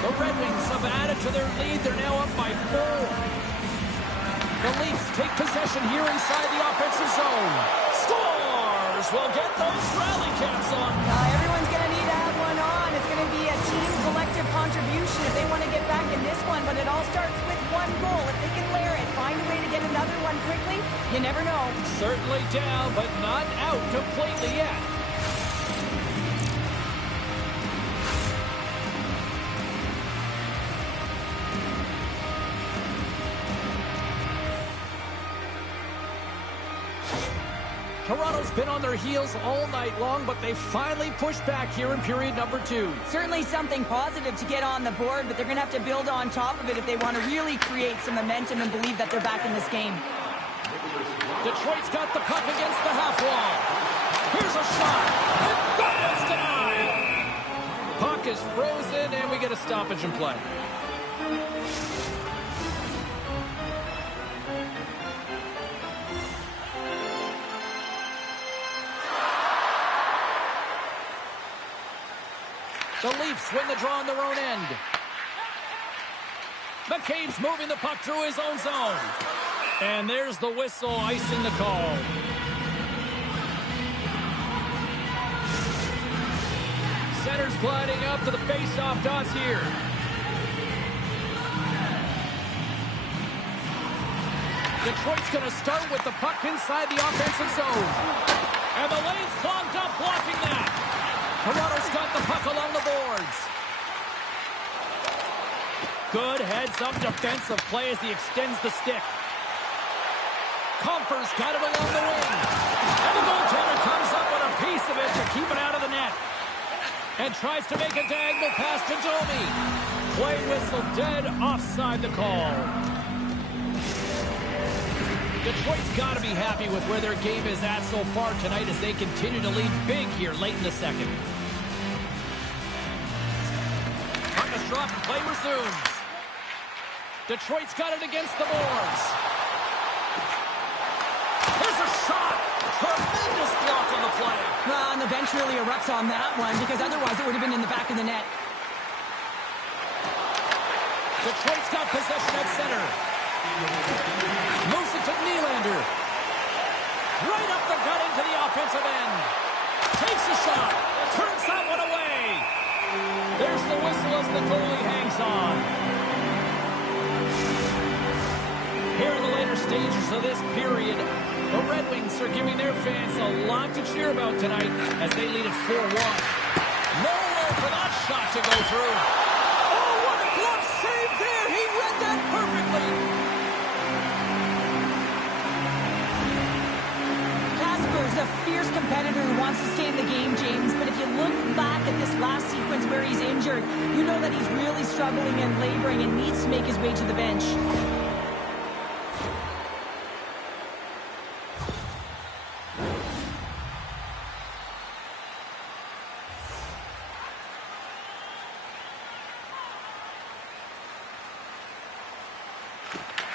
the Red Wings have added to their lead. They're now up by 4. The Leafs take possession here inside the offensive zone. Scores! Will get those rally caps on. Everyone's going to need to have one on. It's going to be a team collective contribution if they want to get back in this one. But it all starts with one goal. If they can layer it, find a way to get another one quickly, you never know. Certainly down, but not out completely yet. Toronto's been on their heels all night long, but they finally pushed back here in period number 2. Certainly something positive to get on the board, but they're going to have to build on top of it if they want to really create some momentum and believe that they're back in this game. Detroit's got the puck against the half wall. Here's a shot. And that one's denied. Puck is frozen, and we get a stoppage in play. The Leafs win the draw on their own end. McCabe's moving the puck through his own zone. And there's the whistle icing the call. Center's gliding up to the face-off dots here. Detroit's going to start with the puck inside the offensive zone. And the lane's clogged up, blocking that. Toronto's got the puck along the boards. Good heads-up defensive play as he extends the stick. Comfer's got it along the wing. And the goaltender comes up with a piece of it to keep it out of the net. And tries to make a diagonal pass to Domi. Play whistle dead, offside the call. Detroit's got to be happy with where their game is at so far tonight as they continue to lead big here late in the second. Puck is dropped and play resumes. Detroit's got it against the boards. Here's a shot. Tremendous block on the play. And the bench really erupts on that one because otherwise it would have been in the back of the net. Detroit's got possession at center. Moves it to Nylander. Right up the gut into the offensive end. Takes a shot. Turns that one away. There's the whistle as the goalie hangs on. Here in the later stages of this period, the Red Wings are giving their fans a lot to cheer about tonight as they lead at 4-1. Nowhere for that shot to go through. Oh, what a glove save there. He read that perfectly. Casper's a fierce competitor who wants to stay in the game, James, but if you look back at this last sequence where he's injured, you know that he's really struggling and laboring and needs to make his way to the bench.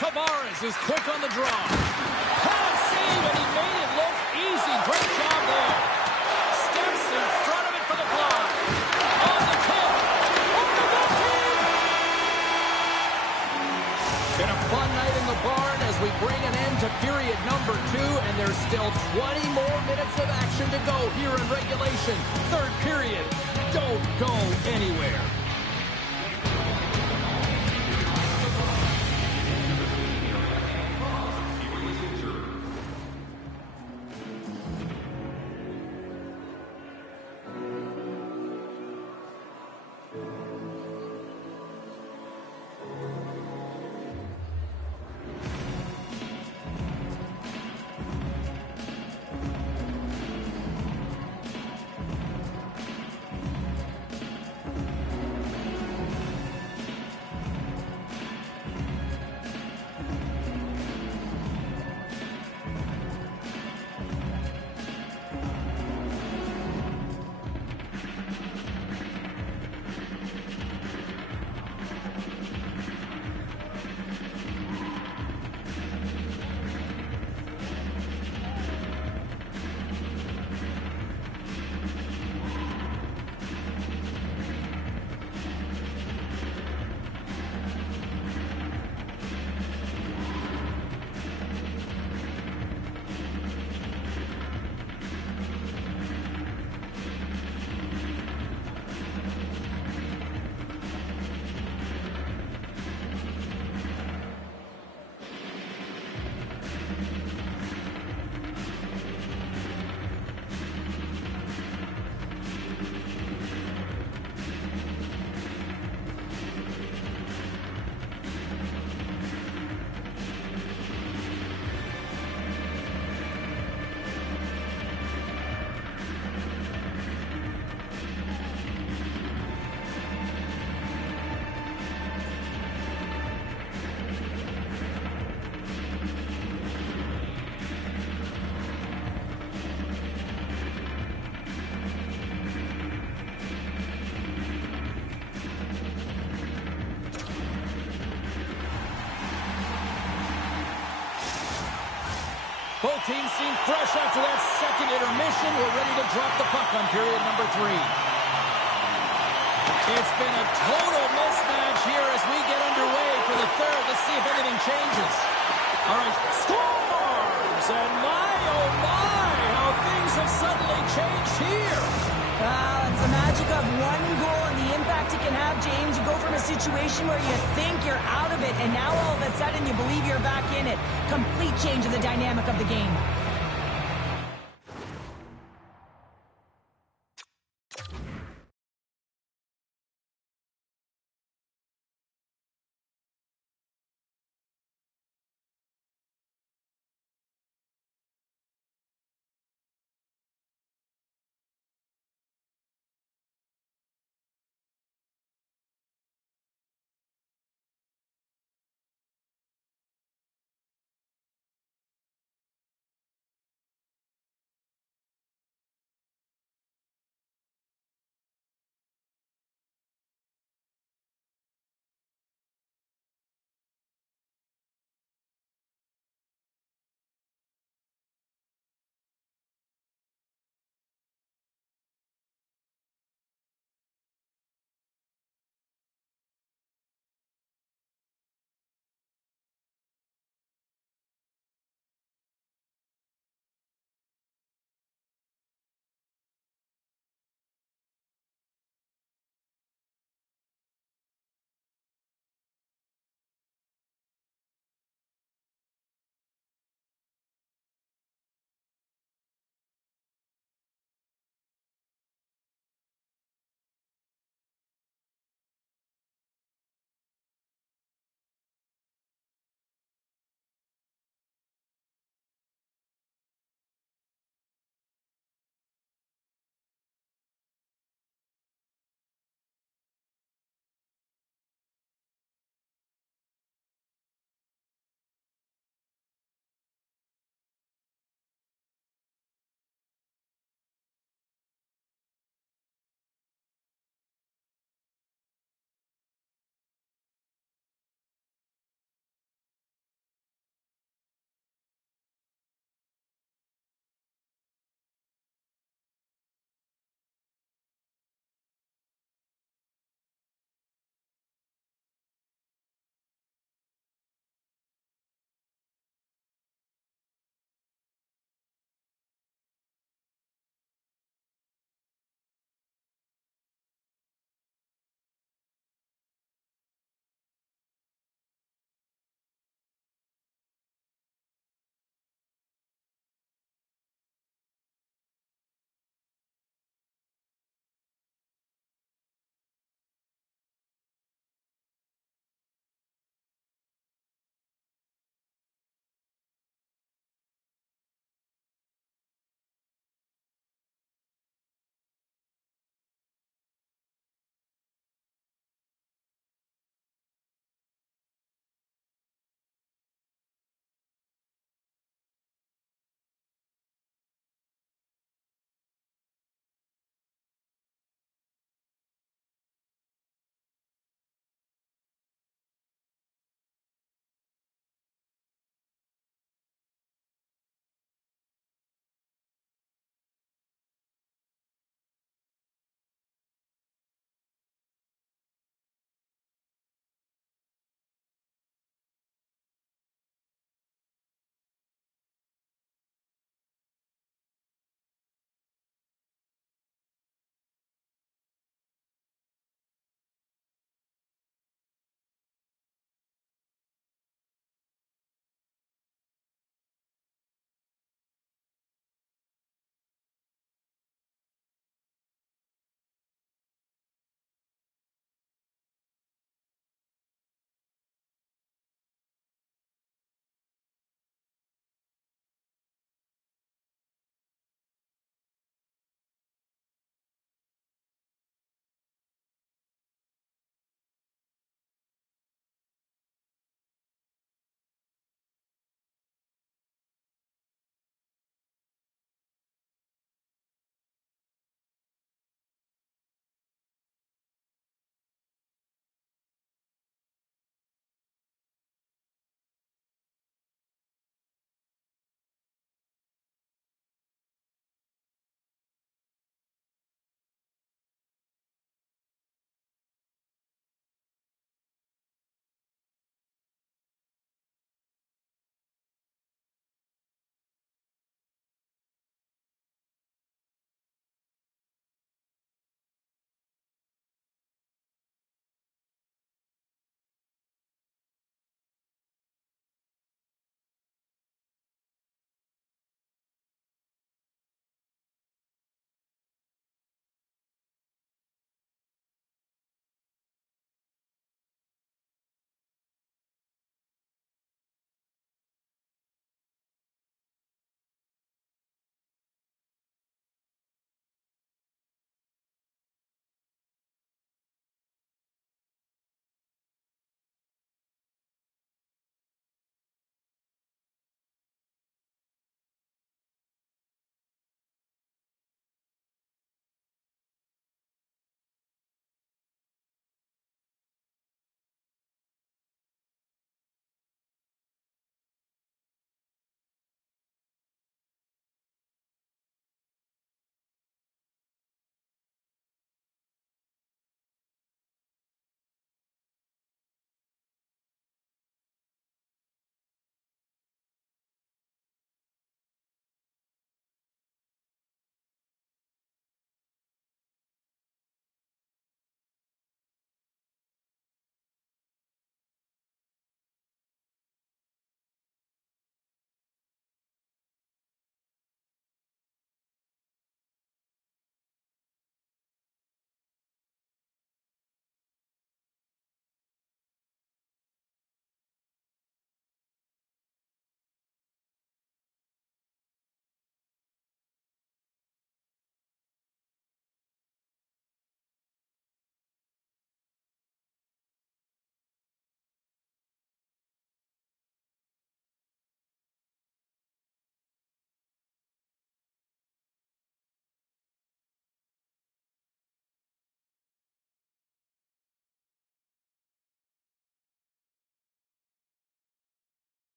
Tavares is quick on the draw. Hard save, and he made it look easy. Great job there. Steps in front of it for the block. On the tip. On the backhand. Been a fun night in the barn as we bring an end to period number 2, and there's still 20 more minutes of action to go here in regulation. Third period. Don't go anywhere. Both teams seem fresh after that second intermission. We're ready to drop the puck on period number 3. It's been a total mismatch here as we get underway for the third. Let's see if anything changes. All right, scores! And my, oh my, how things have suddenly changed here. Well, it's the magic of one goal and the impact it can have, James. You go from a situation where you think you're out of it, and now all of a sudden you believe you're back in it. Complete change of the dynamic of the game.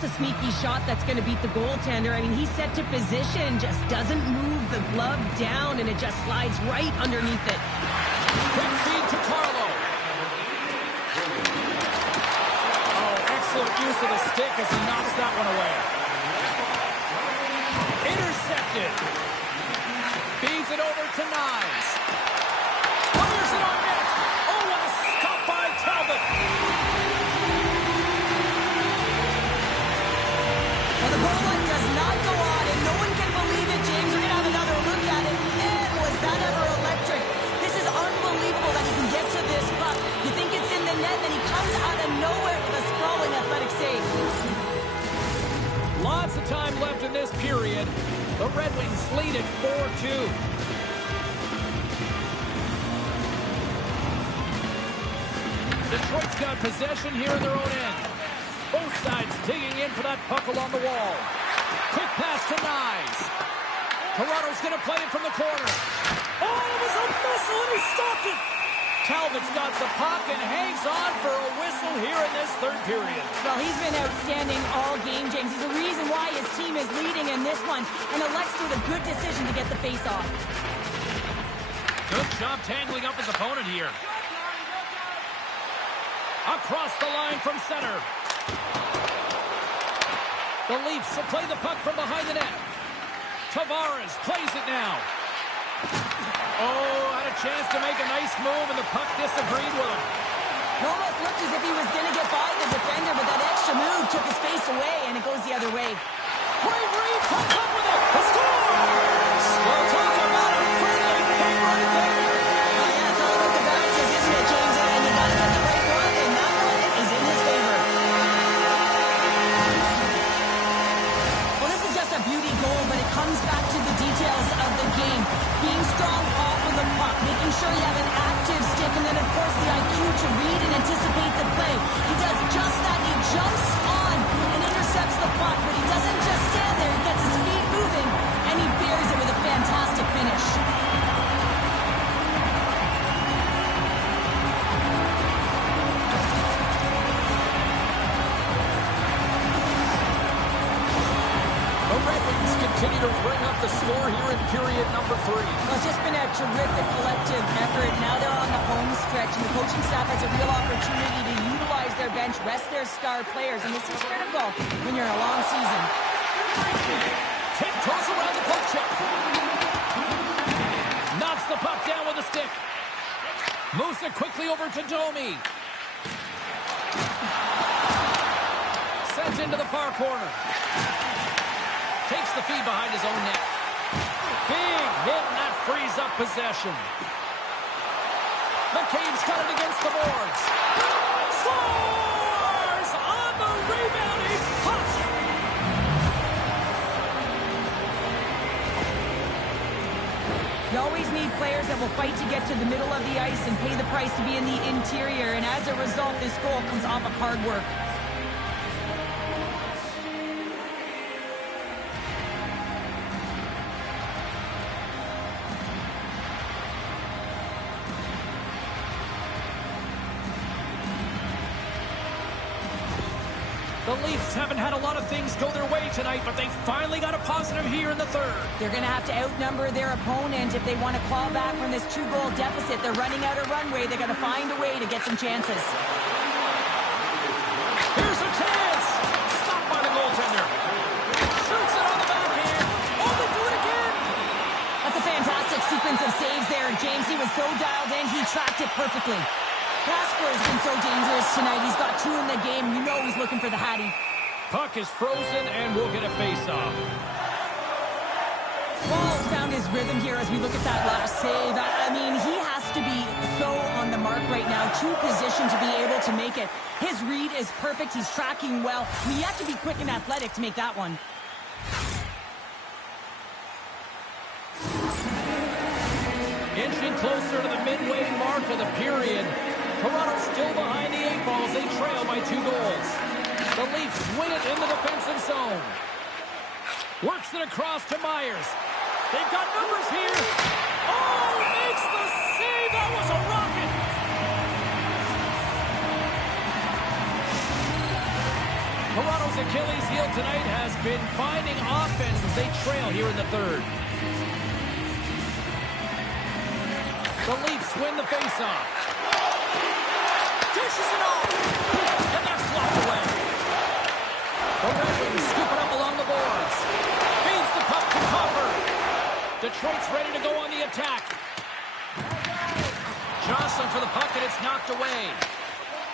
that's a sneaky shot that's going to beat the goaltender. I mean, he's set to position, just doesn't move the glove down, and it just slides right underneath it. Quick feed to Carlo. Oh, excellent use of the stick as he knocks that one away. Intercepted. Feeds it over to Knies. Fires it on net. Oh, what a stop by Talbot. Well, the goal line does not go on, and no one can believe it, James. We're going to have another look at it. And was that ever electric? This is unbelievable that he can get to this puck. You think it's in the net, then he comes out of nowhere with a sprawling athletic save. Lots of time left in this period. The Red Wings lead at 4-2. Detroit's got possession here in their own end. Both sides digging in for that puck along the wall. Quick pass to Knies. Toronto's going to play it from the corner. Oh, it was a missile and he stopped it. Talbot's got the puck and hangs on for a whistle here in this third period. Well, he's been outstanding all game, James. He's the reason why his team is leading in this one, and elects with a good decision to get the face-off. Good job tangling up his opponent here. Across the line from center. The Leafs will play the puck from behind the net. Tavares plays it now. Oh, had a chance to make a nice move, and the puck disagreed with him. It almost looked as if he was going to get by the defender, but that extra move took his face away, and it goes the other way. Great read, comes up with it. A score! Well, talk about a friendly pin right there. Oh, yeah, it's all about the bounces, isn't it, James? And you got to get the right one, and that one is in his favor. Well, this is just a beauty goal, but it comes back to the details of the game. Being strong off of the puck, making sure you have an active stick, and then, of course, the IQ to read and anticipate the play. He does just that. He jumps on and intercepts the puck, but he doesn't just stand there. He gets his feet moving, and he buries it with a fantastic finish. The Red Wings continue to bring up the score here in period number 3. Well, it's just been a terrific collective effort. Now they're on the home stretch, and the coaching staff has a real opportunity to utilize their bench, rest their star players, and this is critical when you're in a long season. Tiptoes around the poke check. Knocks the puck down with a stick. Moves it quickly over to Domi. Sends into the far corner. Takes the feed behind his own net. Big hit, and that frees up possession. McCabe's got it against the boards. Scores! On the rebound, he pops it. You always need players that will fight to get to the middle of the ice and pay the price to be in the interior, and as a result, this goal comes off of hard work. The Leafs haven't had a lot of things go their way tonight, but they finally got a positive here in the third. They're going to have to outnumber their opponent if they want to claw back from this 2-goal deficit. They're running out of runway. They're going to find a way to get some chances. Here's a chance. Stopped by the goaltender. Shoots it on the backhand. Oh, they do it again. That's a fantastic sequence of saves there. James, he was so dialed in, he tracked it perfectly. Casper has been so dangerous tonight. He's got 2 in the game. You know he's looking for the Hattie. Puck is frozen, and we'll get a face-off. Ball's found his rhythm here as we look at that last save. I mean, he has to be so on the mark right now, too positioned to be able to make it. His read is perfect. He's tracking well. I mean, you have to be quick and athletic to make that one. Inching closer to the midway mark of the period. Toronto still behind the 8 balls. They trail by 2 goals. The Leafs win it in the defensive zone. Works it across to Myers. They've got numbers here. Oh, makes the save. That was a rocket. Toronto's Achilles heel tonight has been finding offense as they trail here in the third. The Leafs win the faceoff. Dishes it off. And that's blocked away. The Red Wings scoop it up along the boards. Feeds the puck to Copper. Detroit's ready to go on the attack. Johnson for the puck, and it's knocked away.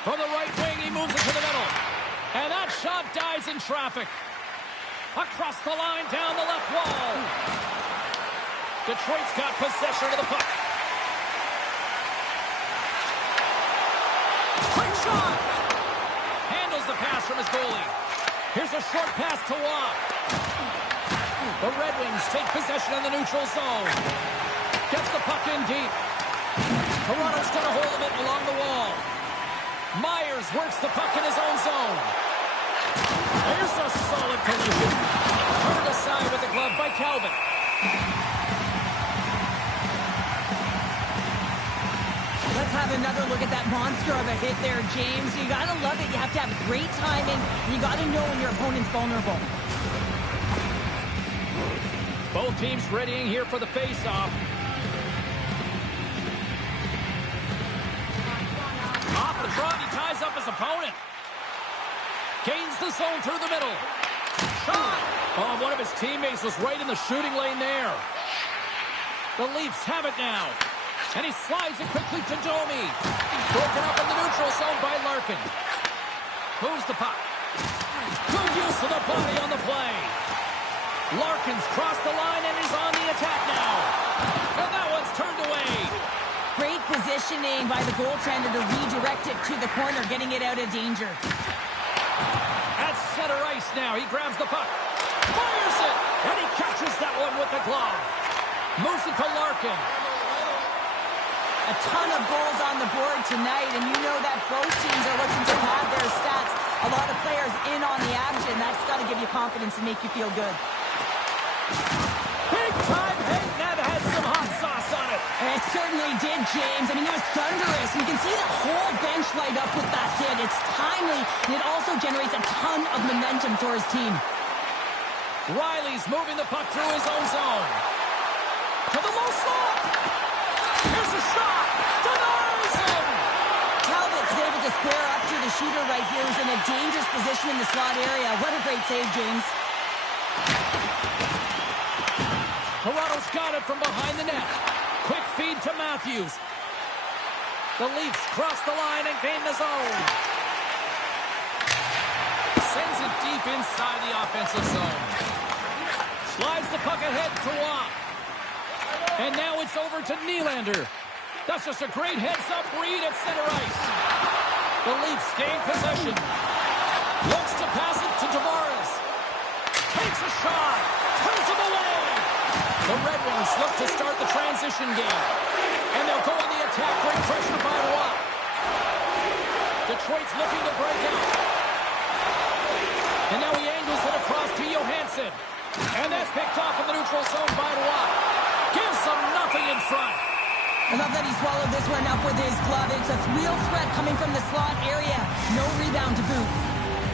From the right wing, he moves it to the middle. And that shot dies in traffic. Across the line, down the left wall. Detroit's got possession of the puck. Quick shot! Handles the pass from his goalie. Here's a short pass to Watt. The Red Wings take possession in the neutral zone. Gets the puck in deep. Toronto's got a hold of it along the wall. Myers works the puck in his own zone. Here's a solid collision. Turned aside with the glove by Calvin. Let's have another look at that monster of a hit there, James. You gotta love it. You have to have great timing. You gotta know when your opponent's vulnerable. Both teams readying here for the face-off. Off the draw, he ties up his opponent. Gains the zone through the middle. Shot! Oh, one of his teammates was right in the shooting lane there. The Leafs have it now. And he slides it quickly to Domi. Broken up in the neutral zone by Larkin. Moves the puck. Good use of the body on the play. Larkin's crossed the line and is on the attack now. And that one's turned away. Great positioning by the goaltender to redirect it to the corner, getting it out of danger. At center ice now, he grabs the puck. Fires it! And he catches that one with the glove. Moves it to Larkin. A ton of goals on the board tonight, and you know that both teams are looking to pad their stats. A lot of players in on the action. That's got to give you confidence and make you feel good. Big time hit. That has some hot sauce on it. And it certainly did, James. I mean, it was thunderous. You can see the whole bench light up with that hit. It's timely, and it also generates a ton of momentum for his team. Riley's moving the puck through his own zone. To the low slot. Here's a shot. Denies him. Talbot's able to square up to the shooter right here, who's in a dangerous position in the slot area. What a great save, James. Toronto's got it from behind the net. Quick feed to Matthews. The Leafs cross the line and gain the zone. Sends it deep inside the offensive zone. Slides the puck ahead to Watt. And now it's over to Nylander. That's just a great heads-up read at center ice. The Leafs gain possession. Looks to pass it to Tavares. Takes a shot. Turns him away. The Red Wings look to start the transition game. And they'll go on the attack. Great pressure by Watt. Detroit's looking to break out. And now he angles it across to Johansson. And that's picked off in the neutral zone by Watt. Gives them nothing in front. I love that he swallowed this one up with his glove. It's a real threat coming from the slot area. No rebound to boot.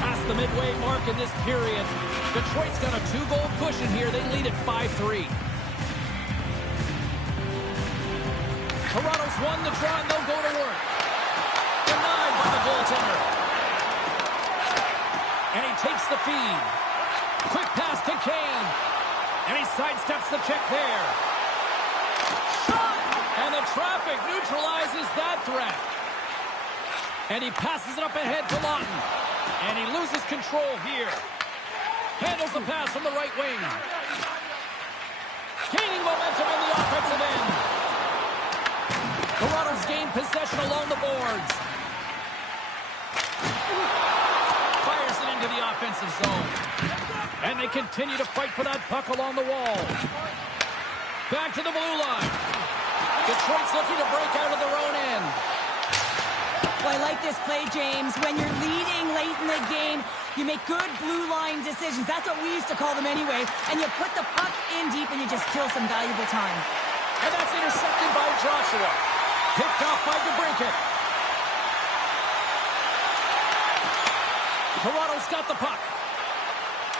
Past the midway mark in this period. Detroit's got a 2-goal cushion here. They lead at 5-3. Toronto's won the draw and they'll go to work. Denied by the goaltender. And he takes the feed. Quick pass to Kane. And he sidesteps the check there. Shot! And the traffic neutralizes that threat. And he passes it up ahead to Lawton. And he loses control here. Handles the pass from the right wing. Gaining momentum in the offensive end. Toronto's gained possession along the boards. Fires it into the offensive zone. And they continue to fight for that puck along the wall. Back to the blue line. Detroit's looking to break out of their own end. Well, I like this play, James. When you're leading late in the game, you make good blue line decisions. That's what we used to call them anyway. And you put the puck in deep and you just kill some valuable time. And that's intercepted by Joshua. Picked off by DeBrincat. Toronto's got the puck.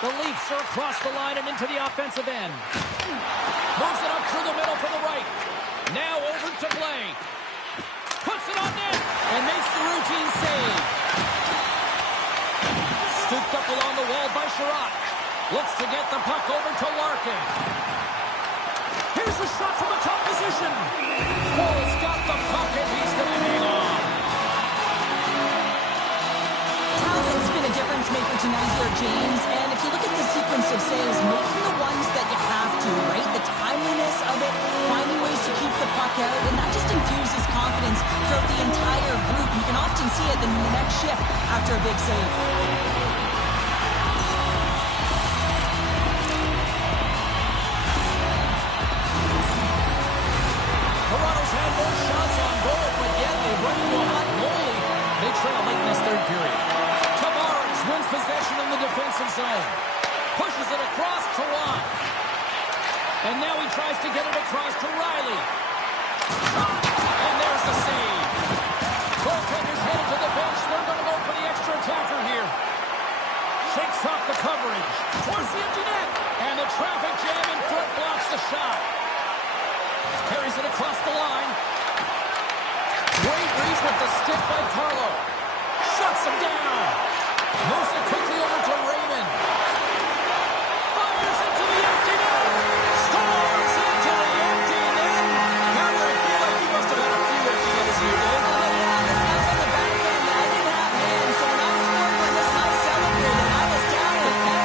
The Leafs are across the line and into the offensive end. Moves it up through the middle for the right. Now over to play. Puts it on net and makes the routine save. Scooped up along the wall by Sherratt. Looks to get the puck over to Larkin. Here's a shot from a top position. Hall's got the puck and he's going to hang on. Talent's been a difference maker tonight here, James. And if you look at the sequence of saves, making the ones that you have to, right? The timeliness of it, finding ways to keep the puck out, and that just infuses confidence throughout the entire group. You can often see it in the next shift after a big save. Toronto's had more shots on goal, but yet they've run into a hot goalie. They trail late in this third period. Tavares wins possession in the defensive zone. Pushes it across to Watt. And now he tries to get it across to Riley. And there's the save. Goaltender's headed to the bench. They're going to go for the extra attacker here. Shakes off the coverage. Towards the empty net. And the traffic jam in front blocks the shot. Carries it across the line. Great reach with the stick by Carlo. Shuts him down. Moves it quickly over to Raymond. Fires into the empty net. Scores into the empty net. Carlo, I feel like he must have had a few empty netters here, Dave. Oh, yeah, this guy's on the back end. I didn't have hands, so when I scored when this guy celebrated, I was down with him.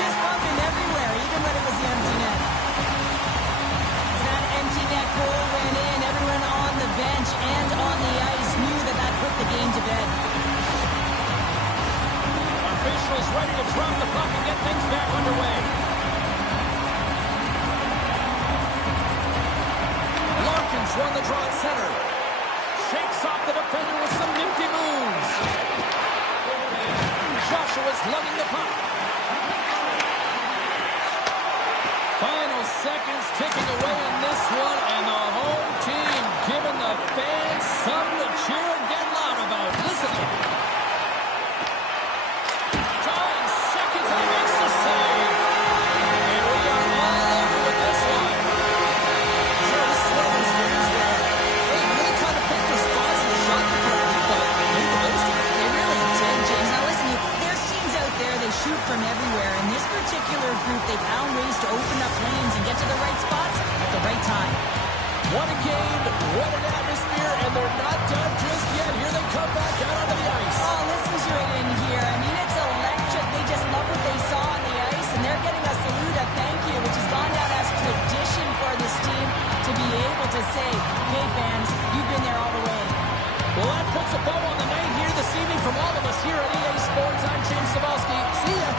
Fist bumping everywhere, even when it was the empty net. That empty net goal went in. Everyone on the bench and on the ice knew that that put the game to bed. Officials ready to drop the puck and get things back underway. Larkin's won the draw at center. Shakes off the defender with some nifty moves. Joshua's lugging the puck. Final seconds ticking away in this one, and the home team giving the fans something to cheer and get loud about. Listen. 9 seconds, and he makes the save. And we are all over with this one. Sure, this is one of those games where they really kind of picked their spots in the shot department, but made the most of it. They really did, James. Now listen, there's teams out there, they shoot from everywhere. In this particular group, they found ways to open up lanes and get to the right spots at the right time. What a game, what an atmosphere, and they're not done just yet. Here they come back out onto the ice. Oh, listen's right in here. I mean, it's electric. They just love what they saw on the ice, and they're getting a salute, a thank you, which has gone down as tradition for this team to be able to say, hey, fans, you've been there all the way. Well, that puts a bow on the night here this evening from all of us here at EA Sports. I'm James Cebulski. See ya.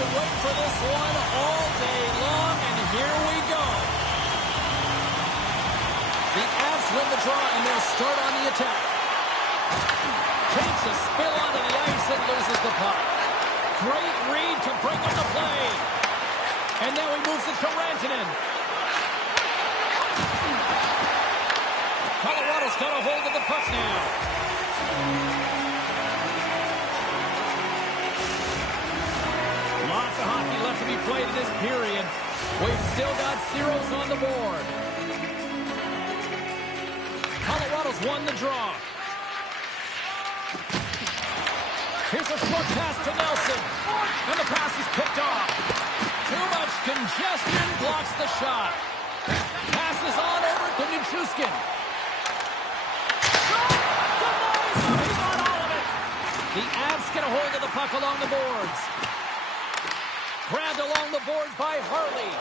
been waiting for this one all day long, and here we go. The Avs win the draw, and they'll start on the attack. Takes a spill onto the ice and loses the puck. Great read to break up the play. And now he moves it to Rantanen. Colorado's got a hold of the puck now. Lots of hockey left to be played in this period. We've still got zeros on the board. Colorado's won the draw. Here's a short pass to Nelson. And the pass is picked off. Too much congestion blocks the shot. Passes on over to Nichushkin. Denies him. He got all of it. The Avs get a hold of the puck along the boards. Grabbed along the boards by Harley.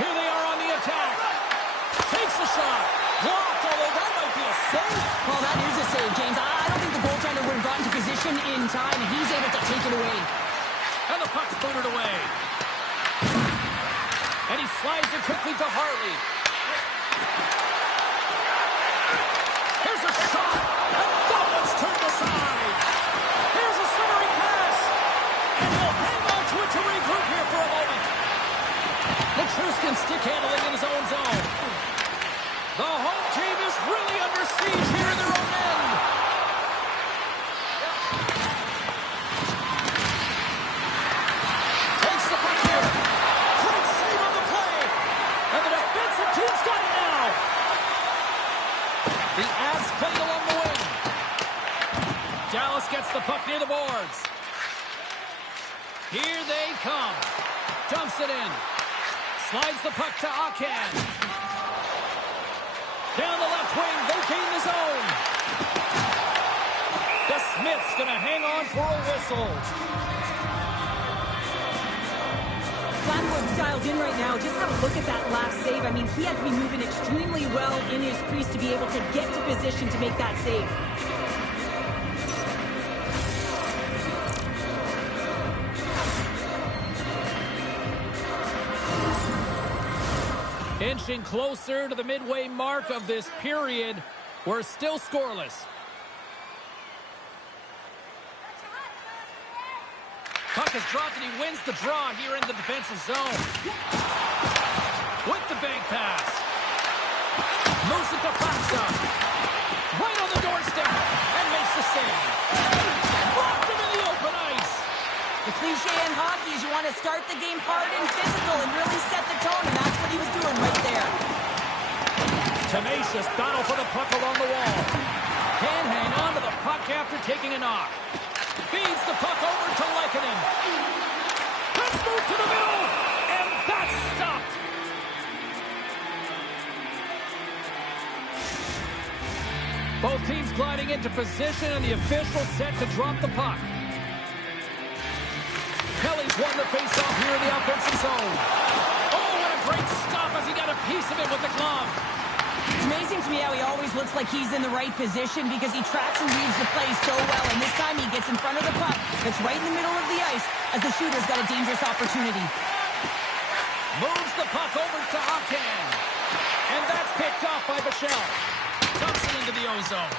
Here they are on the attack. Takes a shot. Blocked, although that might be a save. Well, that is a save, James. I don't think the goaltender would have gotten to position in time, and he's able to take it away. And the puck's booted away. And he slides it quickly to Harley. Here's a shot. And that one's turned aside. Here's a centering pass. And he'll hang on to it to regroup here for a moment. Nichushkin stick handling in his own zone. The home team is really under siege here in their own end. Takes the puck here. Great save on the play. And the defensive team's got it now. The Avs played along the wing. Dallas gets the puck near the boards. Here they come. Dumps it in. Slides the puck to Akan. Down the left wing, they gain the zone. The Smith's going to hang on for a whistle. Flatwood's dialed in right now. Just have a look at that last save. I mean, he had to be moving extremely well in his crease to be able to get to position to make that save. Inching closer to the midway mark of this period. We're still scoreless. Puck is dropped and he wins the draw here in the defensive zone. With the bank pass. Moves it to Faksa. Right on the doorstep. And makes the save. Blocked him in the open ice. The cliche in hockey is you want to start the game hard and physical and really set the tone, and that's what he was doing right there. Tenacious battle for the puck along the wall. Can't hang on to the puck after taking a knock. Feeds the puck over to Lehkonen. Let's move to the middle, and that's stopped. Both teams gliding into position, and the official set to drop the puck. Kelly's won the faceoff here in the offensive zone. Oh, what a great stop as he got a piece of it with the glove. It's amazing to me how he always looks like he's in the right position because he tracks and reads the play so well. And this time he gets in front of the puck that's right in the middle of the ice as the shooter's got a dangerous opportunity. Moves the puck over to Akan. And that's picked off by Bichelle. Dumps it into the ozone.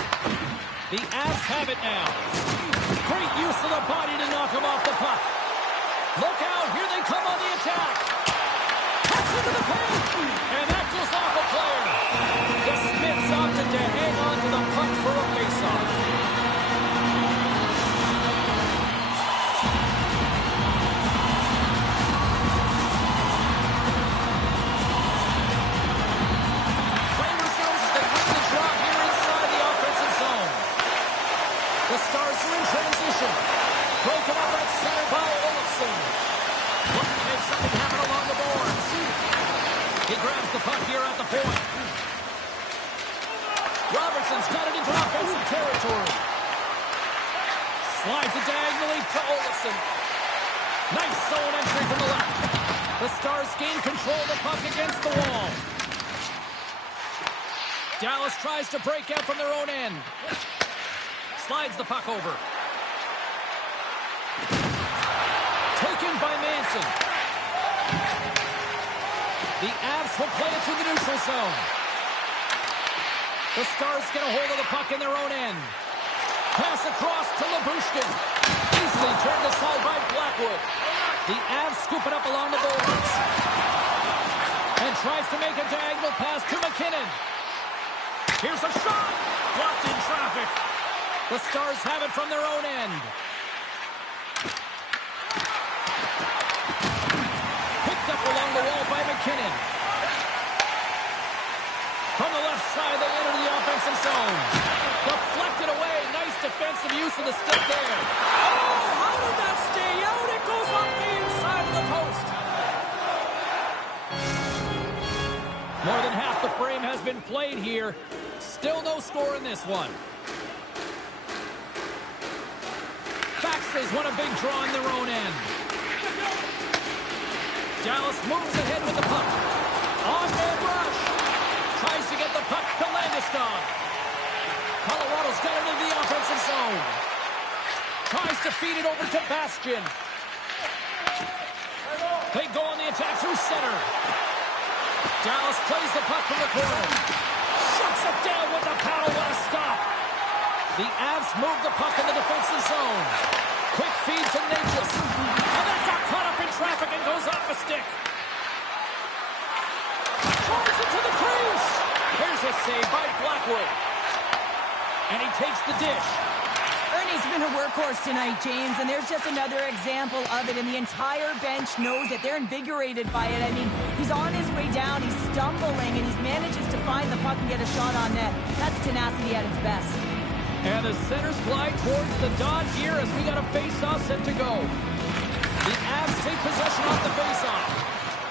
The Avs have it now. Great use of the body to knock him off the puck. Look out, here they come on the attack. Cuts into the paint, and that goes off a player. The Smiths opted to hang on to the puck for a faceoff. Play resumes as they win the draw here inside the offensive zone. The Stars are in transition. Broken up at center by Olofsson. Looking to make something happen along the boards. He grabs the puck here at the point. Robertson's got it into offensive territory. Slides it diagonally to Olofsson. Nice zone entry from the left. The Stars gain control of the puck against the wall. Dallas tries to break out from their own end. Slides the puck over. Season. The Avs will play it to the neutral zone. The Stars get a hold of the puck in their own end. Pass across to Labushkin. Easily turned aside by Blackwood. The Avs scoop it up along the boards. And tries to make a diagonal pass to McKinnon. Here's a shot. Blocked in traffic. The Stars have it from their own end. Picked up along the wall by McKinnon. From the left side, they enter the offensive zone. Deflected away. Nice defensive use of the stick there. Oh, how did that stay out? It goes off the inside of the post. More than half the frame has been played here. Still no score in this one. Faxes won a big draw on their own end. Dallas moves ahead with the puck. On-man rush. Tries to get the puck to Landeskog. Colorado's got it into the offensive zone. Tries to feed it over to Bastian. They go on the attack through center. Dallas plays the puck from the corner. Shuts it down with the paddle. What a stop. The Avs move the puck in the defensive zone. Quick feed to Natchez. And that got caught up in traffic and goes off a stick. Tries it to the crease. Here's a save by Blackwood. And he takes the dish. Ernie's been a workhorse tonight, James, and there's just another example of it, and the entire bench knows it. They're invigorated by it. I mean, he's on his way down, he's stumbling, and he manages to find the puck and get a shot on net. That's tenacity at its best. And the centers glide towards the dot here as we got a face-off set to go. The Avs take possession off the face-off.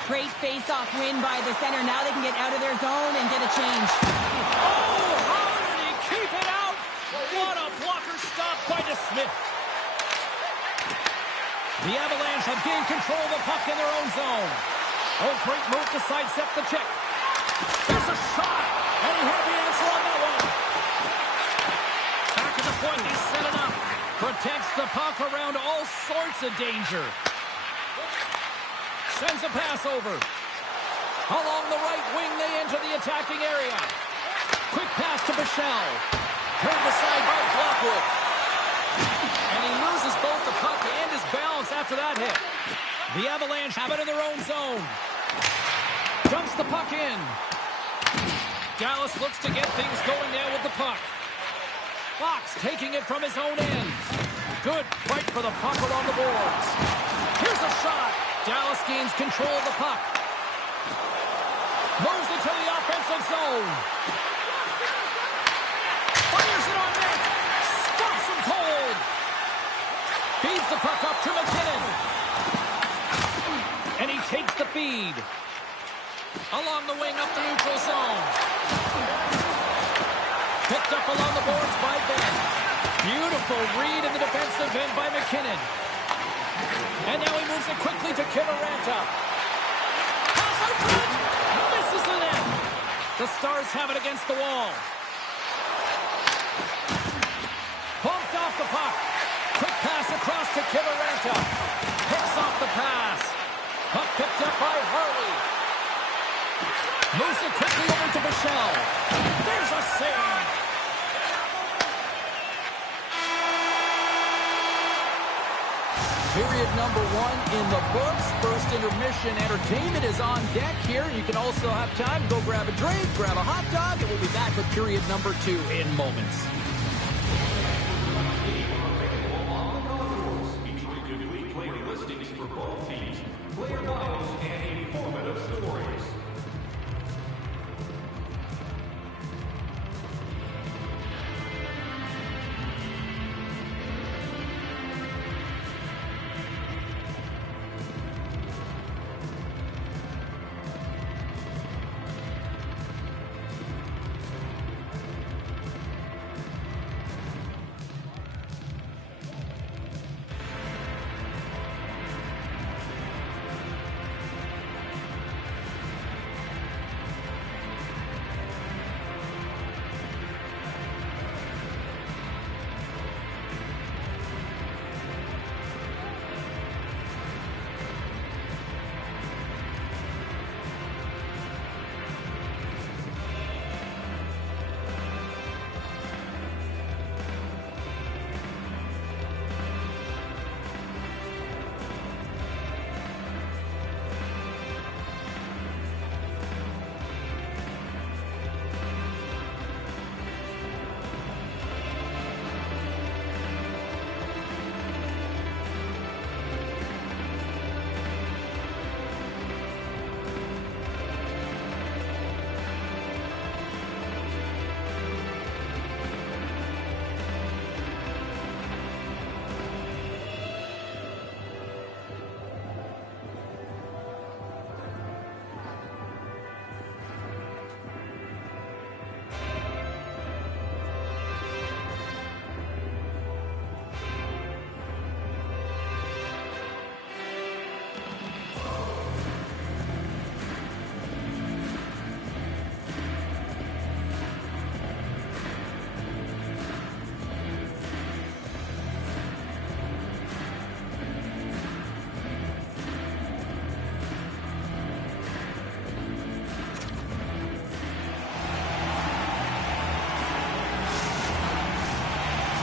Great face-off win by the center. Now they can get out of their zone and get a change. Oh, how did he keep it out? What a blocker stop by DeSmith. The Avalanche have gained control of the puck in their own zone. Oh, great move to sidestep the check. There's a shot, and he had the answer on that one. Back at the point, he's set it up. Protects the puck around all sorts of danger. Sends a pass over. Along the right wing, they enter the attacking area. Quick pass to Bichelle. Turned aside by Blackwood. And he loses both the puck and his balance after that hit. The Avalanche have it in their own zone. Dumps the puck in. Dallas looks to get things going there with the puck. Fox taking it from his own end. Good fight for the puck along the boards. Here's a shot. Dallas gains control of the puck. Moves it to the offensive zone. Fires it on net. Stops him cold. Feeds the puck up to McKinnon. And he takes the feed. Along the wing up the neutral zone. Picked up along the boards by Ben. Beautiful read in the defensive end by McKinnon. And now he moves it quickly to Kiviranta. Pass out front. Misses the net. The Stars have it against the wall. Pumped off the puck. Quick pass across to Kiviranta. Picks off the pass. Puck picked up by Harley. Moves it quickly over to Bichelle. There's a save. Period number 1 in the books. First intermission entertainment is on deck here. You can also have time to go grab a drink, grab a hot dog, and we'll be back with period number 2 in moments. Player listings for both teams, player bios, and informative stories.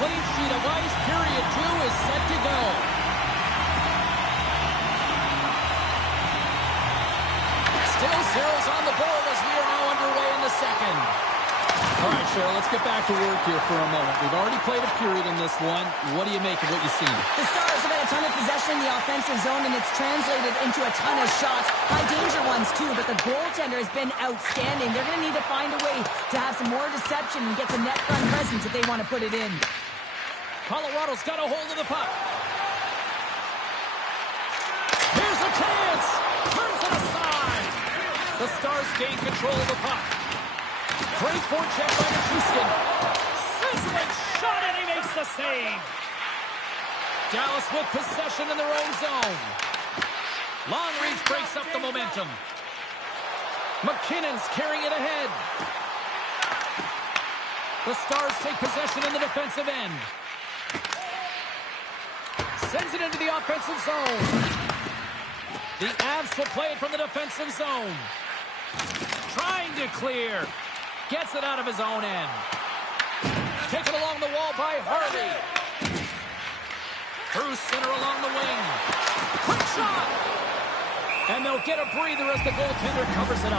clean sheet of ice. Period 2 is set to go. Still zeros on the board as we are now underway in the second. All right, Cheryl, let's get back to work here for a moment. We've already played a period in this one. What do you make of what you've seen? The Stars have had a ton of possession in the offensive zone, and it's translated into a ton of shots. High-danger ones, too, but the goaltender has been outstanding. They're going to need to find a way to have some more deception and get some net front presence if they want to put it in. Colorado's got a hold of the puck. Here's a chance. Turns it aside. The Stars gain control of the puck. Great forecheck by Houston. Sizzling shot, and he makes the save. Dallas with possession in their own zone. Long reach breaks up the momentum. McKinnon's carrying it ahead. The Stars take possession in the defensive end. Sends it into the offensive zone. The Avs will play it from the defensive zone. Trying to clear. Gets it out of his own end. Taken along the wall by Harvey. Through center along the wing. Quick shot! And they'll get a breather as the goaltender covers it up.